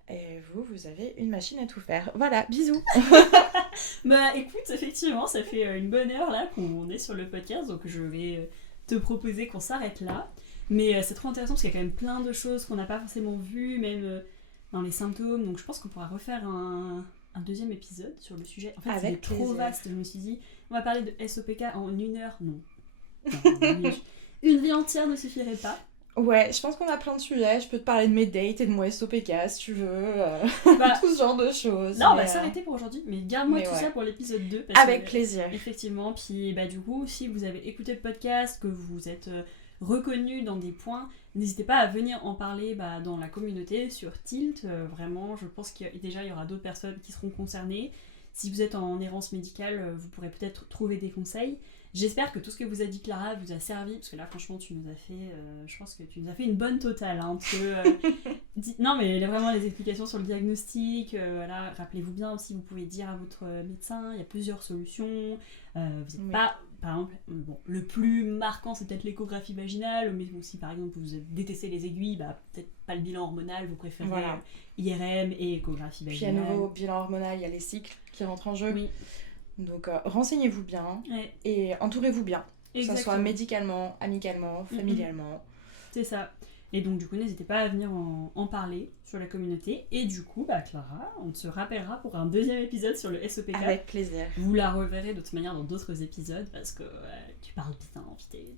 Et vous avez une machine à tout faire. Voilà, bisous. Bah écoute, effectivement, ça fait une bonne heure là qu'on est sur le podcast, donc je vais te proposer qu'on s'arrête là. Mais c'est trop intéressant parce qu'il y a quand même plein de choses qu'on n'a pas forcément vues, même dans les symptômes, donc je pense qu'on pourra refaire un deuxième épisode sur le sujet. En fait, c'est trop vaste, je me suis dit, on va parler de SOPK en 1 heure. Non, une vie entière ne suffirait pas. Ouais, je pense qu'on a plein de sujets. Je peux te parler de mes dates et de mon SOPK si tu veux. Tout ce genre de choses. Non, on va s'arrêter pour aujourd'hui. Mais garde-moi tout ça pour l'épisode 2. Avec plaisir. Effectivement. Puis du coup, si vous avez écouté le podcast, que vous êtes reconnu dans des points, n'hésitez pas à venir en parler dans la communauté sur Tilt. Vraiment, je pense qu'il y aura d'autres personnes qui seront concernées. Si vous êtes en errance médicale, vous pourrez peut-être trouver des conseils. J'espère que tout ce que vous a dit Clara vous a servi, parce que là franchement tu nous as fait, je pense que tu nous as fait une bonne totale, hein, parce que, non mais vraiment les explications sur le diagnostic, voilà, rappelez-vous bien aussi, vous pouvez dire à votre médecin, il y a plusieurs solutions, vous n'êtes pas, par exemple, bon, le plus marquant c'est peut-être l'échographie vaginale, mais bon, si par exemple vous détestez les aiguilles, peut-être pas le bilan hormonal, vous préférez IRM et échographie vaginale. Puis à nouveau, bilan hormonal, il y a les cycles qui rentrent en jeu. Oui. Donc renseignez-vous bien et entourez-vous bien. Exactement. Que ce soit médicalement, amicalement, familialement. C'est ça. Et donc du coup, n'hésitez pas à venir en parler sur la communauté. Et du coup, Clara, on se rappellera pour un deuxième épisode sur le SOPK. Avec plaisir. Vous la reverrez de toute manière dans d'autres épisodes parce que tu parles bien,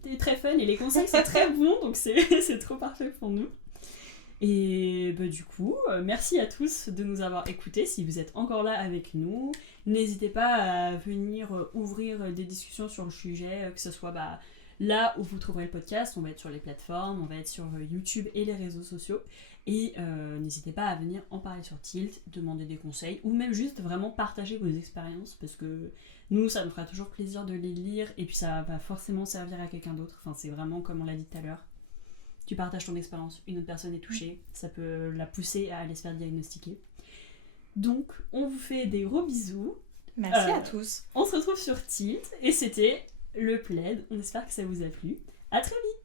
t'es très fun et les conseils c'est très bon, donc c'est trop parfait pour nous. Et du coup, merci à tous de nous avoir écoutés. Si vous êtes encore là avec nous, n'hésitez pas à venir ouvrir des discussions sur le sujet, que ce soit là où vous trouverez le podcast. On va être sur les plateformes, on va être sur YouTube et les réseaux sociaux. Et n'hésitez pas à venir en parler sur Tilt, demander des conseils, ou même juste vraiment partager vos expériences, parce que nous, ça nous fera toujours plaisir de les lire, et puis ça va forcément servir à quelqu'un d'autre. Enfin, c'est vraiment comme on l'a dit tout à l'heure. Tu partages ton expérience, une autre personne est touchée, ça peut la pousser à aller se faire diagnostiquer. Donc, on vous fait des gros bisous. Merci à tous. On se retrouve sur Tilt, et c'était le plaid. On espère que ça vous a plu. À très vite.